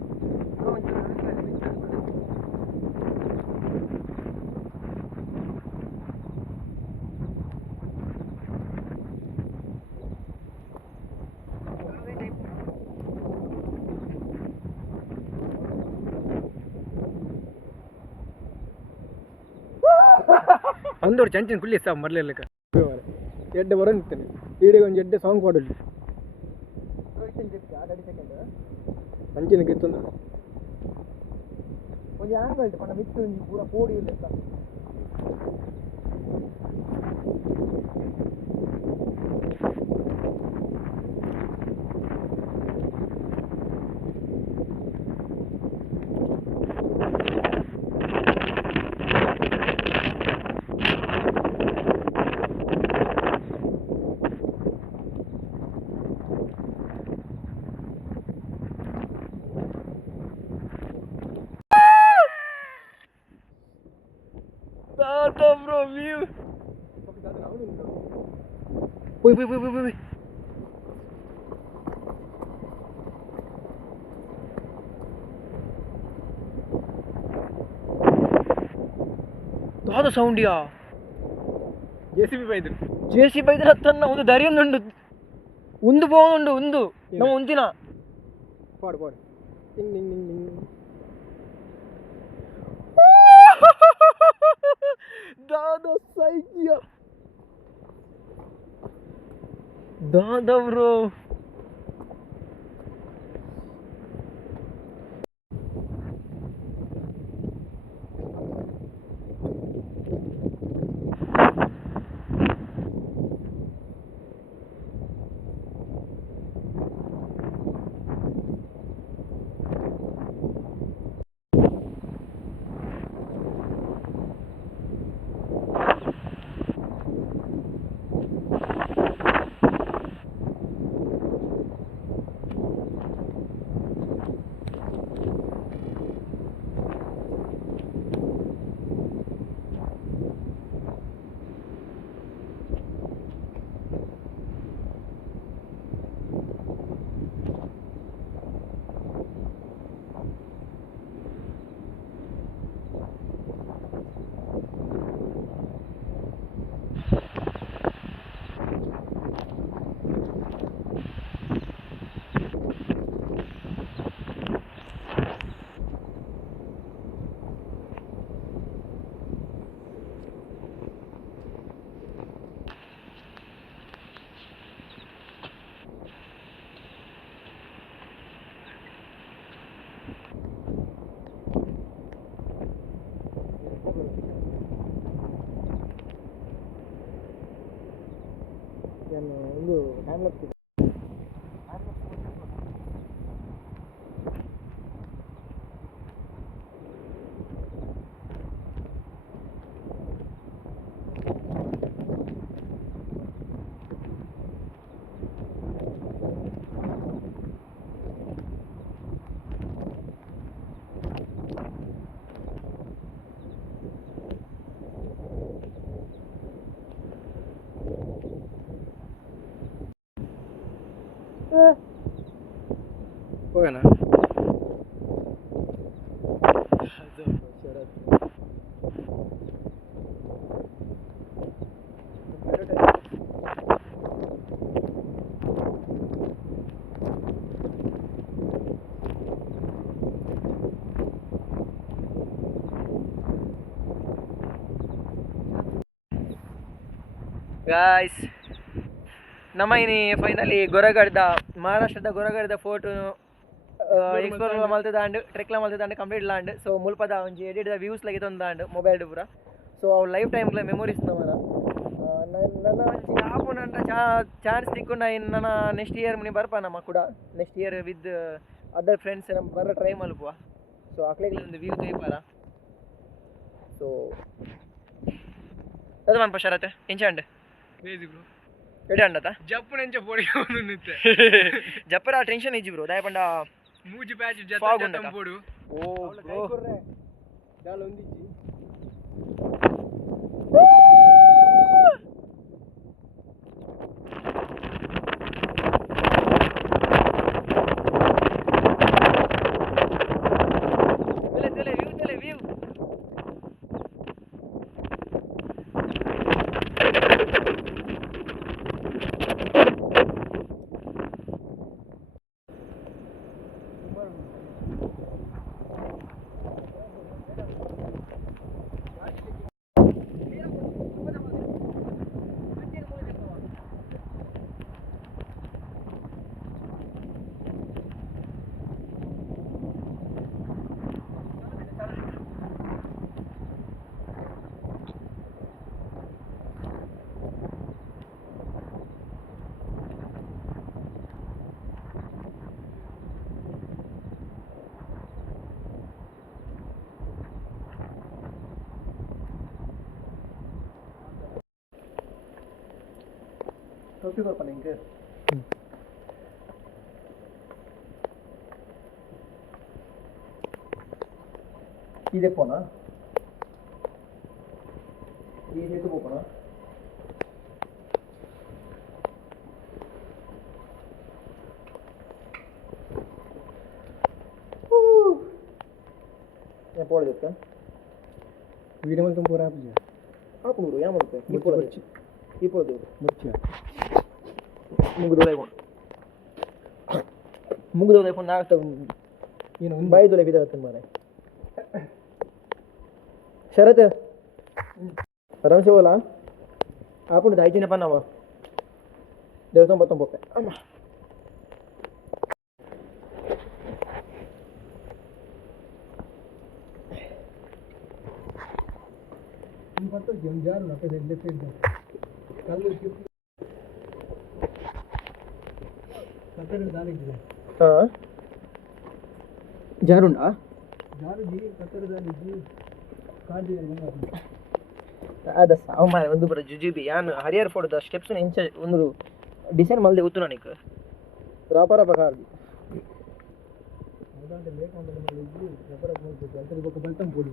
अंदर चंचन कुल्ली सब मरले लेका ಎಡ್ಡೆ ಬರೋ ನಿಂತೇನೆ ಈಡಿಗೆ ಒಂದು ಎಡ್ಡೆ ಸಾಂಗ್ ಪಾಡಲಿ ಅಂಚಿನ ಗೆತ್ತೊಂದು ಒಂದು ಆಂಗಲ್ ಪಣ ಮಿತ್ತು ಪೂರ ಕೋಡಿ ಇಲ್ಲ Tata bro view. Woi. Tata sound ya. JCB ಬೈದ್ರು. JCB ಬೈದ್ರೆ ಹತ್ತನ್ನ ಒಂದು ದಾರಿಯೊಂದುಂಡು ಒಂದು ಬೋನುಂಡು ಒಂದು ನಾವು ಒಂದಿನ ಪಾಡು ಟಿಂಗ್ ಟಿಂಗ್ ಟಿಂಗ್ ಟಿಂಗ್ दादा सही किया दादा ब्रो ಒಂದು ಟೈಮ್ ಲ್ಯಾಪ್ಸ್ ಹೋಗೋಣ ಗಾಯ್ಸ್ ನಮ್ಮ ಇನಿ ಫೈನಲಿ ಗೊರಗಡ್ದ ಮಹಾರಾಷ್ಟ್ರದ ಗೊರಗಡ್ದ ಫೋರ್ಟ್ ಎಕ್ಸ್ಪ್ಲೋರ್ ಮಲ್ತಿದಾಂಡು ಟ್ರೆಕ್ಲ ಮಲ್ತಿದಾಂಡು ಕಂಪ್ಲೀಟ್ ಲಾಂಡ್ ಸೊ ಮುಲ್ಪದ ಒಂಜಿ ಎಡಿಟ್ ವ್ಯೂಸ್ ಲಗಿ ತಂದಾಂಡು ಮೊಬೈಲ್ ಪೂರ ಸೊ ಅವು ಲೈಫ್ ಟೈಮ್ಲ ಮೆಮೊರೀಸ್ ನಮನ ನನ್ನ ಒಂಜಿ ಆಪುನಂತ ಚಾನ್ಸ್ ತಿಕ್ಕೊಂಡು ನನ್ನ ನೆಕ್ಸ್ಟ್ ಇಯರ್ ಮುನಿ ಬರ್ಪ ನಮ್ಮ ಕೂಡ next year with other friends ನಮ್ಮ ಬರೋ ಟ್ರೈ ಮಲ್ಪುವ ಸೊ ಅಕ್ಲೆಗೆ ಒಂದು ವ್ಯೂ ತೇಪಾರ ಸೊ ಅದು ಮನ್ಪ ಶರತ್ ಎಂಚಂಡ್ ಬೇಸಿ ಬ್ರೋ ಎಡೆ ಅಂಡತ ಜಪ್ಪನ ಎಂಚ ಪೋಡಿಗೆ ಒಂದು ನಿತ್ತೆ ಜಪ್ಪರ ಟೆನ್ಷನ್ ಇಜ್ಜಿ ಬ್ರೋ ದಯ ಪಂಡ ಮೂಜಿ ಪ್ಯಾಚ್ Fog ಜತ ಉಂಡತ? ತಂಪೋಡು ಓ ಬ್ರೋ ದಾಲ ಒಂದಿಜ್ಜಿ ತಲೆ ವ್ಯೂ टोपी पर पनेंगे इधे पोना ये तो पोना ये पोड़ देते हैं वीडियो में तुम पूरा आप जी आप मुरो या मलते ये पोड़ दो बच्चा ಮುಗಿದೋದೆ ಫೋನ್ ಆಗ್ತಾ ಏನು ಒಂದು ಬಾಯಿದೊಲೆ ಬಿದ್ದಾವತ್ತೆ ಮಾರೆ ಶರತ್ ಆರಾಮ್ಸೆ ಹೋಗಲ್ಲ ಆಪುಂಡು ದಾಯ್ಚಿನಪ್ಪ ನಾವು ದೇವಸ್ಥಾನ ಬತ್ತೊಂದು ಪೊಪ್ಪೆ ಅಮ್ಮ ಈ ಪತ್ತ ಜಂಜಾರು ನಪ್ಪೆ ಲೆಫ್ಟ್ ಸೈಡ್ ಕಲ್ಲು ಕಟ್ಟಡ ದಾರಿ ಇದೆ ಹಾಂ ಜಾರುಂಡಾ ಜಾರು ಜಿ ಕಟ್ಟಡ ದಾರಿ ಜಿ ಕಾಂಜಿ ಅದ ಸಾವು ಮಾರೆ ಒಂದು ಬರ ಜುಜುಬಿ ಯಾನು ಹರಿಯರ್ ಫೋರ್ಡ್ ಸ್ಟೆಪ್ಸ್ ಇಂಚ ಒಂದು ಡಿಸೈನ್ ಮಲ್ದೆ ಗೊತ್ತು ನನಗೆ ರಾಪರ ಪ್ರಕಾರ ಅದಂತೆ ಲೇಟ್ ಅಂದ್ರೆ ಮಾಡಿ ಇದ್ದು ರಬ್ಬರ ಹೋಗ್ಬೇಕು ಅಂತ ಬೊಕ್ಕ ಬಲ್ತಂ ಪೋಡಿ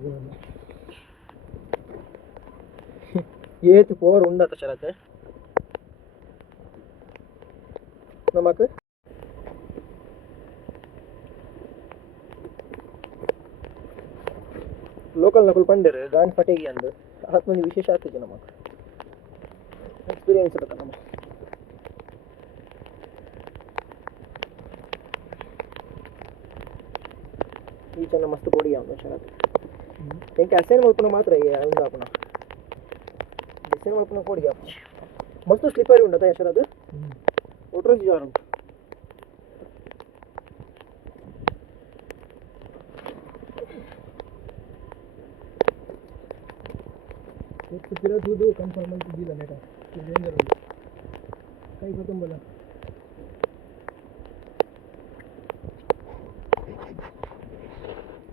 ಏತ್ ಪವರ್ ಉಂಡತ ಶರತ್ ನಮಕ್ लोकल नकुल पंडर गांड फटेगी अंदर हाथ में विशेष आते जन नमक एक्सपीरियंस रहता नमक ಈ ಚೆನ್ನ ಮಸ್ತ್ ಕೊಡಿ ಅವನು ಶರತ್ ಎಂಕೆ ಅಸೈನ್ ಮಲ್ಪನ ಮಾತ್ರ ಒಂದು ಆಪನ ಡಿಸೈನ್ ಮಲ್ಪನ ಕೊಡಿ ಆಪ ಮಸ್ತ್ ಸ್ಲಿಪ್ಪರಿ ಉಂಡತ ಶರತ್ ಒಟ್ರೋಜಿ ಜಾರು ಎಷ್ಟು ತಿರೋದು ಕನ್ಫರ್ಮ್ ಅಂತಿದ್ದಿಲ್ಲ ನೆಟ ಡೇಂಜರ್ ಉಂಟು ಕೈ ಗೊತ್ತಂಬಲ್ಲ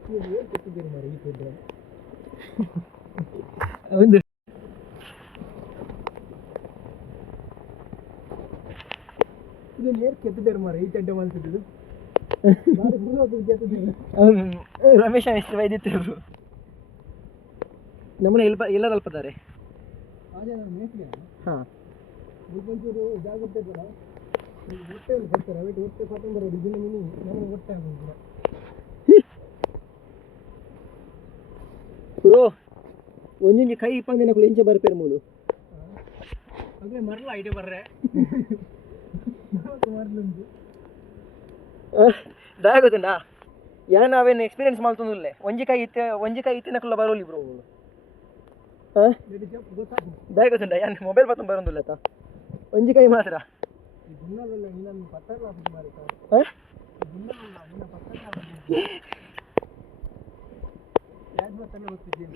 ನೀವು ಏನು ಕೊಟ್ಟಿದ್ದೀರಿ ಮಾರಿ ಈ ಕೊಡ್ರೆ ಒಂದು ಇದು ನೇರ್ ಕೆತ್ತಿದ್ದಾರೆ ಮಾರಿ ಈ ಚಡ್ಡೆ ಮನ್ಸಿದ್ದು ಕೆತ್ತಿದ್ದೀರಿ ರಮೇಶ ಎಷ್ಟು ವೈದ್ಯರು ನಮ್ಮನ್ನ ಎಲ್ಲರೂ ಅಲ್ಪದ್ದಾರೆ ಹಾಗೆ ನಾನು ಮೇಸ್ಗೆ ಹಾಂ ಒಂಚೂರು ಜಾಗ್ರತೆ ಬೇಡ ಹೊಟ್ಟೆ ಒಂದು ಕೊಡ್ತಾರೆ ಅವತ್ತು ಹೊಟ್ಟೆ ಪತಂಗ ಬರೋದು ಇದನ್ನ ಮಿನಿ ನಮಗೆ ಹೊಟ್ಟೆ ಆಗೋದಿಲ್ಲ ಬ್ರೋ ಒಂದೊಂದು ಕೈ ಇಪ್ಪಂದಿನ ಎಂಚ ಬರ್ಪೇರು ಮೂಲು ಅದೇ ಮರಲ ಐಡಿಯಾ ಬರ್ರೆ ಮರಲುಂಟು ದಯ ಗೊತ್ತುಂಡ ಯಾರು ನಾವೇನು ಎಕ್ಸ್ಪೀರಿಯನ್ಸ್ ಮಾಡ್ತಂದಿಲ್ಲ ಒಂಜಿ ಕೈ ಇತ್ತಿನಕ್ಕಲ್ಲ ಬರೋಲಿ ಬ್ರೋ ಹಾಂ ಗೊತ್ತಾಗ್ತದೆ ದಯ ಗೊತ್ತುಂಡ ಯಾರು ಮೊಬೈಲ್ ಬತ್ತ ಬರೋದಿಲ್ಲ ಆಯ್ತಾ ಒಂಜಿ ಕೈ ಮಾತ್ರ ಗುನ್ನಲ್ಲ ಇನ್ನೊಂದು ಪತ್ತಲ್ಲ ಮಾರಿ ಹಾಂ ಗುನ್ನಲ್ಲ ಇನ್ನ ಪತ್ತಲ್ಲ ಯಾಕೆ ಗೊತ್ತಲ್ಲ ಗೊತ್ತಿದ್ದೀನಿ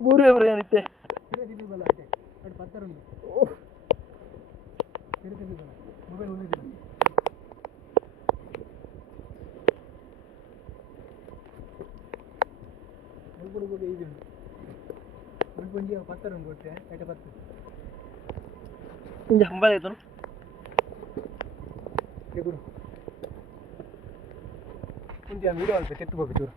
ಮೂರು ಬ್ರೋ ಏನಿತ್ತೆ ಬಲ್ಲ ಅಷ್ಟೇ ಅದು ಪತ್ತರುಂಟು ಮೊಬೈಲ್ ಒಂದಿದ್ದೀನಿ ಕೊಡ್ಬೇಕು ಇದು ಪುಂಜಿ ಪತ್ತರ ಉಂಟು ಕೊಟ್ಟೆ ಐಟ ಪತ್ತು ಇಂಜ ಹಂಬಲ್ ಆಯ್ತು ಗುರು ಪುಂಜಿ ವೀಡಿಯೋ ಅಲ್ಪ ತೆತ್ತಬೇಕು ಚೂರು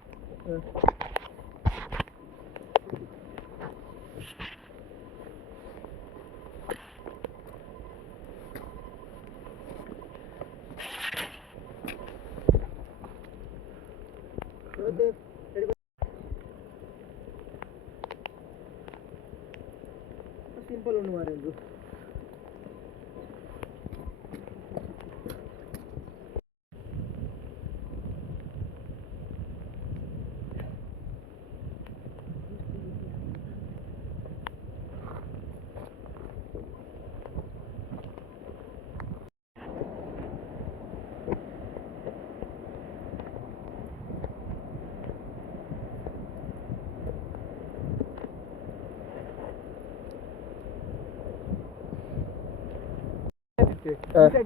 ಸಿಂಪಲ್ ಉಂಡು ಮಾರೆ ಒಂದು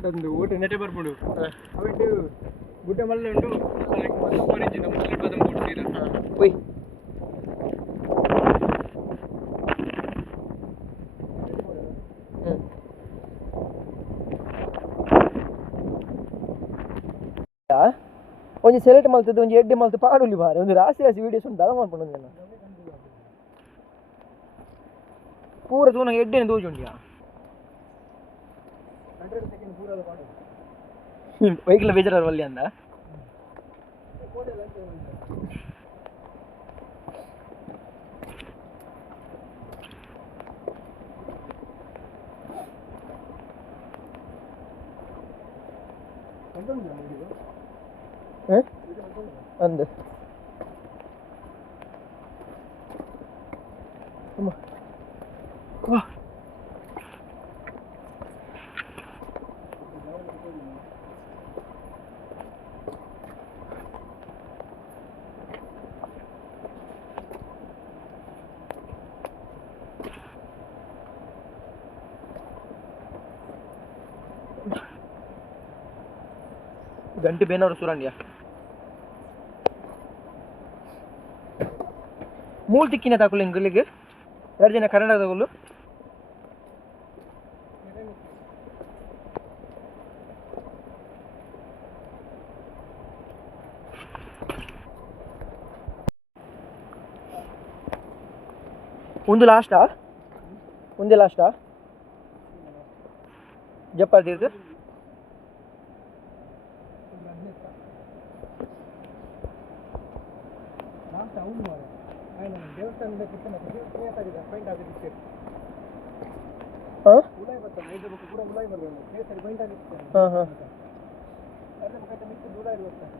ಒಂದು ಊಟ ನೆಟ್ಟೆ ಬರ್ಬೋದು ಅವಿಟ್ಟು ಗುಡ್ಡ ಮಲ್ಲ ಉಂಟು ಒಯ್ ಒಂಜಿ ಸೆಲೆಕ್ಟ್ ಮಲ್ತದ್ದು ಒಂಜಿ ಎಡ್ಡೆ ಮಲ್ತು ಪಾಡುಲಿ ಮಾರೆ ಒಂದು ರಾಸಿ ರಾಸಿ ವೀಡಿಯೋಸ್ ಉಂಟು ಅದು ಮಾಡ್ಕೊಂಡು ನಾನು ಪೂರ ತೂನ ಎಡ್ಡೆನೆ ದೂಜುಂಡ್ಯಾ ಬೈಕ್ಲ ಬೇಜಾರು ಒಳ್ಳೆ ಅಂದ ಅಂದ ಗಂಟೆ ಬೇನವರು ಸುರಂಡ್ಯ ಮೂರು ತಿಕ್ಕಿನ ತಗೊಳ್ಳಿ ಇಂಗ್ಲಿಗೆ 2 ಜನ ಕನ್ನಡ ತಗೊಳ್ಳು ಒಂದು ಲಾಸ್ಟಾ ಒಂದೇ ಲಾಸ್ಟಾ ಜಪ್ಪಾರ್ದಿರ್ದು ದೇವಸ್ಥಾನದ ಕಿತ್ತನೆ ಪಾಯಿಂಟ್ ಆಗುತ್ತೆ ಹಾಂ ಉಲಾಯ್ ಬರ್ತಾನೆ ಐದು ರೂಪಾಯಿ ಪೂರ ಉಲಾಯ್ ಬರ್ತಾನೆ ಕೇಸರಿ ಪಾಯಿಂಟ್ ಆಗುತ್ತೆ ಹಾಂ ಹಾಂ ಅದ್ರ ಮುಖಾಂತರ ಮಿಕ್ಕಿದ್ದು ಉಲಾಯ್ ಬರ್ತಾನೆ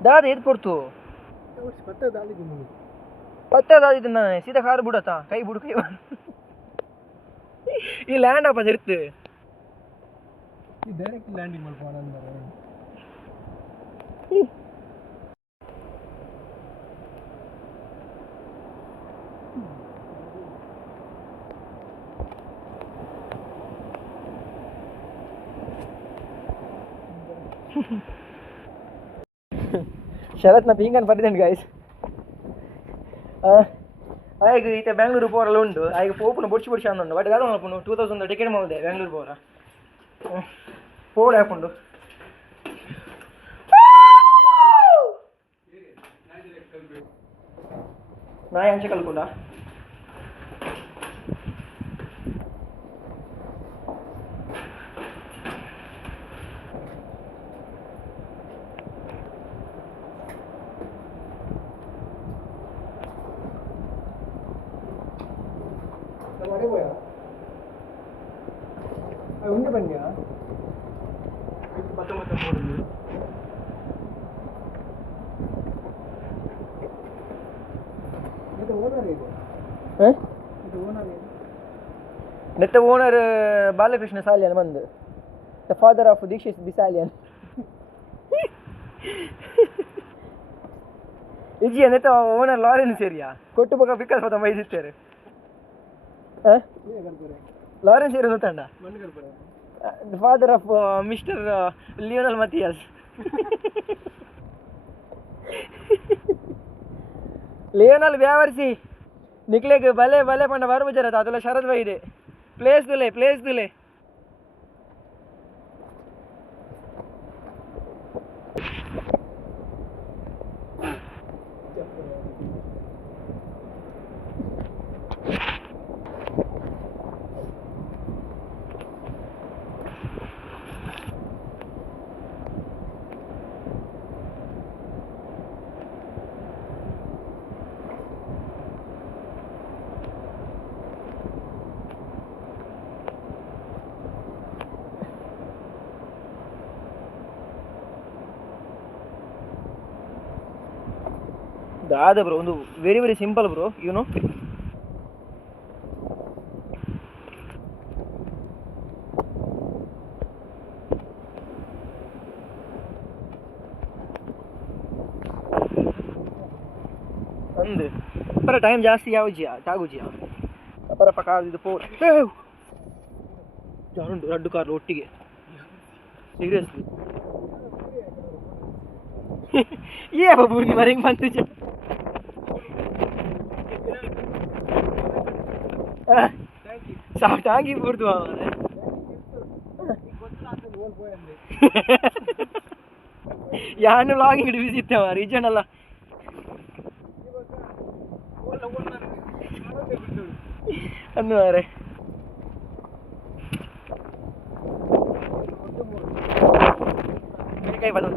दादा येत पडतो पत्ता दादा ಇದನ್ನ ಸೀದಾ ಕಾರ್ ಬಿಡತಾ ಕೈ ಬಿಡು ಕೈ ಈ ಲ್ಯಾಂಡ್ ಅಪ್ಪ ಇರುತ್ತೆ ಈ ಡೈರೆಕ್ಟ್ ಲ್ಯಾಂಡಿಂಗ್ ಮಾಡ್ಕೋಣ ಅಂದ್ರೆ ಶರತ್ನ ಪೀಂಗನ್ ಪಟ್ಟಿದ್ದೇನೆ ಗಾಯ್ಸ್ ಆಯ್ಗ ಈತ ಬೆಂಗಳೂರು ಪೋರಲ್ಲ ಉಂಟು ಆಯ್ಗ ಪೋಪುನ ಬೊಡ್ಸಿ ಬೊಡ್ಸಿ ಅಂದುಂಡು ಬಟ್ ಅದು ಮಲ್ಪುನು 2000 ಟಿಕೆಟ್ ಮಾಡಿದೆ ಬೆಂಗಳೂರು ಪೋರ ಪೋಡ್ ಹಾಕೊಂಡು ನಾಯಿ ಅಂಚೆ ಕಲ್ಕೊಂಡ ಎಂತ ಬಂದ್ಯಾ ನೆತ್ತ ಓನರ್ ಬಾಲಕೃಷ್ಣ ಸಾಲಿಯನ್ ಬಂದು ದ ಫಾದರ್ ಆಫ್ ದೀಕ್ಷಿತ್ ಬಿಸಾಲಿಯನ್ ಇಜ್ಜಿ ನೆತ್ತ ಓನರ್ ಲಾರೆನ್ಸ್ ಏರಿಯಾ ಕೊಟ್ಟು ಬೊಕ ವಿಕಾಸ್ ಪದ ಮೈದಿತ್ತೇರು Lawrence area ಗೊತ್ತಂಡ the father of mister Lionel ಮತಿಯಾಸ್ Lionel ವ್ಯಾವರ್ಸಿ ನಿಕ್ಲೆಗ್ ಬಲೆ ಬಲೆ ಪಂಡ ಬರ್ಬುಜರ ಅದೆಲ್ಲ ಶರದ್ ಬೈದೆ ಪ್ಲೇಸ್ ದಿಲೆ ದಾದ ಬ್ರೋ ಒಂದು very very simple bro YONO ಅಂದು ಪರ ಟೈಮ್ ಜಾಸ್ತಿ ಯಾವಜಿಯಾ ತಾಗುಜಿಯಾ ಪರ ಪಕ್ಕ ಇದು ಪೋ ಜಾರುಂಡು 2 ಕಾರ್ಲು ಒಟ್ಟಿಗೆ ಸೀರಿಯಸ್ಲಿ ಏ ಬಾಬು ನೀ ಮರೆಂಗ್ ಬಂತು ಟಾಂಗಿ ಪೂರ್ತು ಯಾನು ಲಾಗಿಂಗ್ ಬಿಸಿ ಇತ್ತವ ರೀಜನ್ ಅಲ್ಲ ಅಂದು ಮಾರೆ ಕೈ ಬಂದು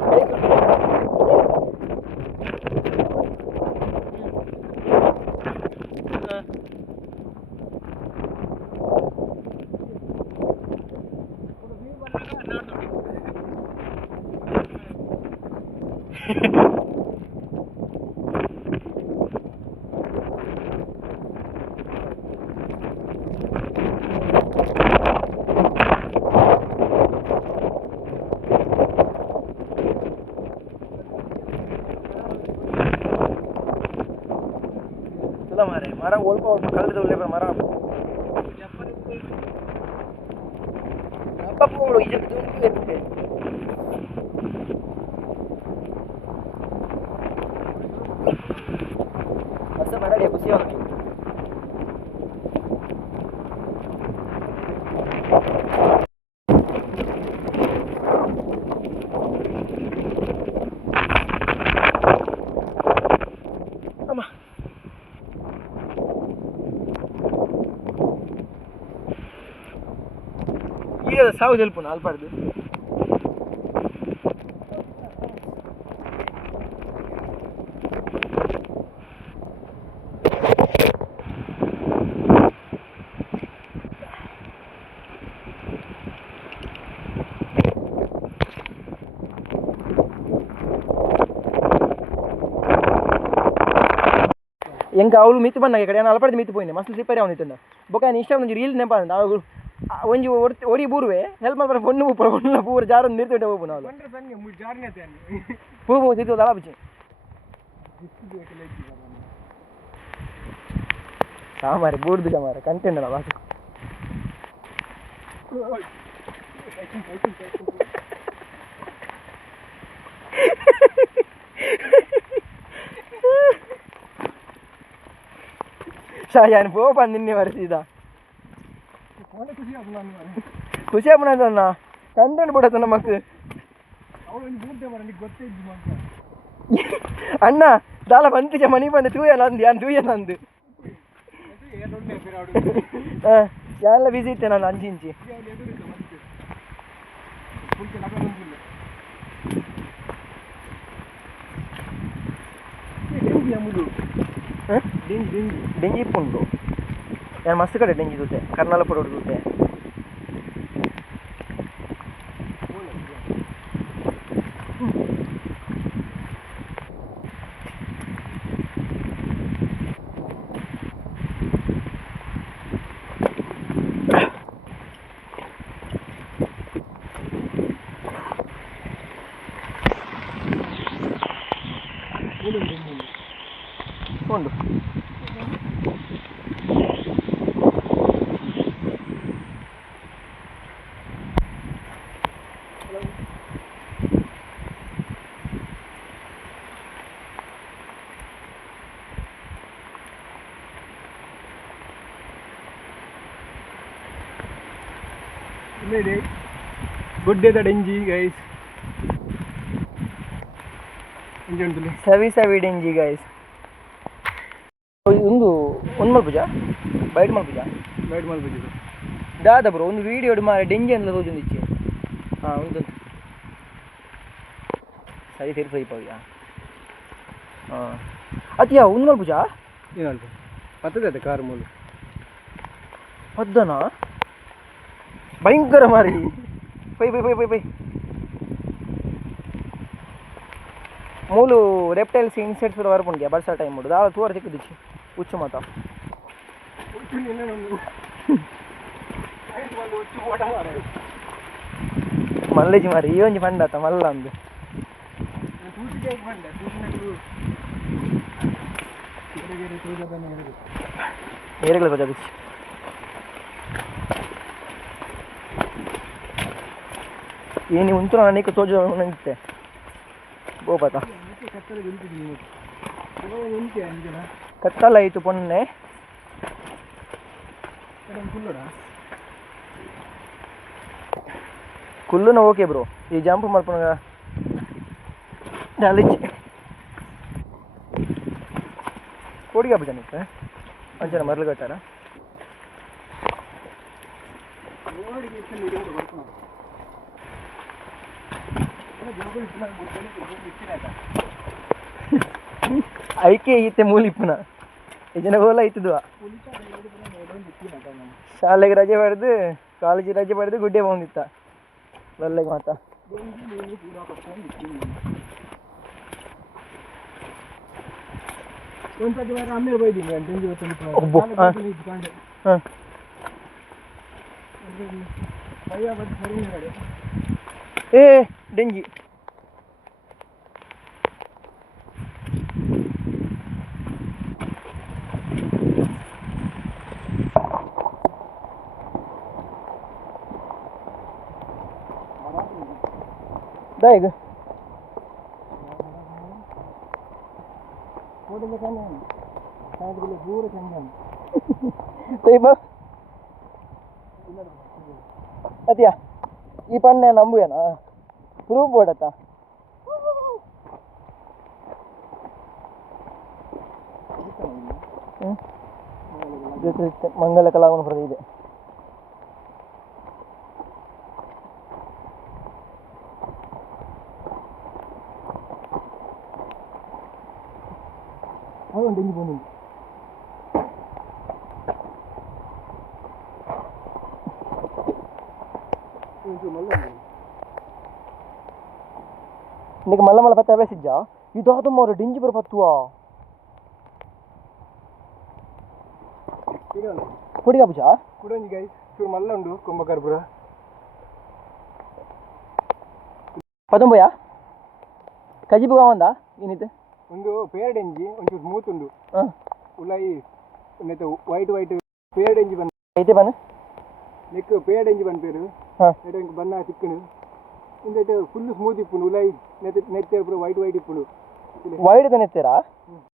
ಮಾರೆ ಮರ ಒಲ್ಪ ಕಳೆದ ಒಳ್ಳೆ ಮರ ಅಪ್ಪಗಳು ಇದಕ್ಕೆ ಇರುತ್ತೆ ಹೊಸ ಮರಡಿಯ ಖುಷಿ ಅಮ್ಮ ಈಗ ಸಾವು ಸ್ವಲ್ಪ ಅಲ್ಪಾರ್ದು ಎಂಕ ಅವಳು ಮಿತ್ತು ಬಂದಾಗ ಕಡೆ ನಾನು ಅಲ್ಪಡ್ದು ಮಿತ್ತು ಪೋಯಿನಿ ಮಸ್ತ್ ಸಿಪ್ಪರಿ ಅವನಿತ್ತಂದ ಬೊಕ್ಕ ಇಷ್ಟ ಒಂದು ರೀಲ್ ನೆನಪ ಅಂತ ಅವಳು ಒಂಜಿ ಒಡಿ ಬೂರುವೆ ಹೆಲ್ಪ್ ಮಾಡ್ತಾರೆ ಹೊಣ್ಣು ಪೂರ ಹೊಣ್ಣ ಪೂರ ಜಾರ ನಿರ್ತಿಟ್ಟೆ ಹೋಗು ನಾವು ಪೂ ಸಿದ್ದು ದಳ ಬಿಚ್ಚಿ ಸಾಮಾರಿ ಬೂರ್ದು ಸಾಮಾರ ಕಂಟೆಂಟ್ ಅಲ್ಲ ವಾಸು ಶಾಯಾನ್ ಪೋ ಬಂದಿನ್ನಿ ವರೆಸಿದ ಖುಷಿ ಆಗ್ಬಿಡ ಕಂಟೆಂಟ್ ಬಿಡತ್ತ ನಮ್ಮಕ್ಕೆ ಅಣ್ಣ ದಾಲ ಬಂತಿಜ ಮನಿ ಬಂದು ತೂಯಲ್ಲ ಅಂದು ಯಾನ್ ತೂಯಲ್ಲ ಅಂದು ಯಾನೆಲ್ಲ ಬಿಸಿ ಇತ್ತೆ ನಾನು ಅಂಚಿ ಇಂಚಿ ಡೆಂಗಿ ಇಪ್ಪುಂಟು ಯಾರು ಮಸ್ತ್ ಕಡೆ ಡೆಂಗಿ ಜೊತೆ ಕರ್ನಾಲ ಪುರ ಜೊತೆ ಉಂಡು ಗುಡ್ ಡೇ ದ ಡೆಂಜಿ ಗೈಸ್ ಸವಿ ಡೆಂಜಿ ಗೈಸ್ ಒಂದು ಮಲ್ಪುಜ ಬೈಟ್ ಮಲ್ಪುಜ ಗೈಡ್ ಮಾಡ್ಬೋದು ದಾದ ಬ್ರೋ ಒಂದು ವೀಡಿಯೋ ಮಾರ ಡೆಂಜಿ ಅಂತ ತೋಜೊಂದು ಇಚ್ಚೆ ಹಾಂ ಉಂಟು ಸರಿ ಸೇರಿ ಸರಿ ಪವ್ಯ ಹಾಂ ಅದ್ಯಾ ಒಂದು ಮಲ್ಪುಜ ಏನಲ್ಪ ಪತ್ತದ ಅದ ಕಾರು ಮೂಲು ಪದ್ದನಾ ಭಯಂಕರ ಮಾರಿ ಪೈ ಪೈ ಪೈ ಪೈ ಪೈ ಮೂಲು ರೆಪ್ಟೈಲ್ಸ್ ಇನ್ಸೆಕ್ಟ್ಸ್ ವರಪುಂಡ್ಯ ಬರ್ಸ ಟೈಮ್ ಮುಡು ದಾಳ ತೂರ ತಿಕ್ಕದಿಚ್ಚಿ ಹುಚ್ಚು ಮಾತ ಮಲ್ಲೇಜಿ ಮಾರಿ ಈ ಒಂಜಿ ಪಂಡಾತ ಮಲ್ಲ ಅಂದು ಏರೆಗಳ ಬಜಾದಿಚ್ಚಿ ಏನಿ ಉಂಟು ನನಗೆ ತೋಜ ನಿಂತೆ ಗೋಪಾತ ಕತ್ತಲ ಆಯಿತು ಪೊನ್ನೆ ಕುಲ್ಲುನ ಓಕೆ ಬ್ರೋ ಈ ಜಂಪ್ ಮಲ್ಪನ ಅಲ್ಲಿಚ್ಚಿ ಕೋಡಿಗೆ ಹಬ್ಬ ನಿಂತೆ ಅಂಚನ ಮರಳು ಕಟ್ಟಾರ ಐಕೆ ಈತೆ ಮೂಲಿಪ್ಪನ ಇದನ್ನ ಗೋಲ ಐತದ್ವ ಶಾಲೆಗೆ ರಜೆ ಪಡೆದು ಕಾಲೇಜಿಗೆ ರಜೆ ಪಡೆದು ಗುಡ್ಡೆ ಬಂದಿತ್ತ ಒಳ್ಳೆಗೆ ಮಾತ ಏ ಡೆಂಗಿ ಈಗ ಅದ್ಯಾ ಈ ಪಣ್ಣೆ ನಂಬುವೇನಾ ಪ್ರೂಫ್ ಬೋಡತ್ತ ಮಂಗಲ ಕಲಾವನ ಇದೆ അതുകൊണ്ട് ഇനി പോകുന്നുണ്ട് నీకు మళ్ళీ మళ్ళీ పత్తి వేసిజ్జా ఇదాదు మరి డింజి బరు పత్తువా పొడిగా బుజా ಕುಡಂಜಿ ಗೈಸ್ ಚೂರು ಮಲ್ಲ ಉಂಡು ಕುಂಭಕರ್ಪುರ ಪದಂಬೋಯಾ ಕಜಿಬು ಕಾವಂದ ಏನಿದೆ ಒಂದು ಪೇರಡೆಂಜಿ ಒಂಚೂರು ಮೂತುಂಡು ಉಲಾಯಿ ನೆತ್ತ ವೈಟ್ ಪೇರಡೆಂಜಿ ಬಂದು ಐತೆ ಬನ್ ನೆಕ್ ಪೇರಡೆಂಜಿ ಬಂದು ಪೇರು ನೆಟ್ ಬಣ್ಣ ತಿಕ್ಕನು ಇಂದೈತೆ ಫುಲ್ ಸ್ಮೂತ್ ಇಪ್ಪುಂಡು ಉಲಾಯಿ ನೆತ್ತೆ ಪೂರ ವೈಟ್ ಇಪ್ಪುಂಡು ವೈಡ್ ನೆತ್ತೆರಾ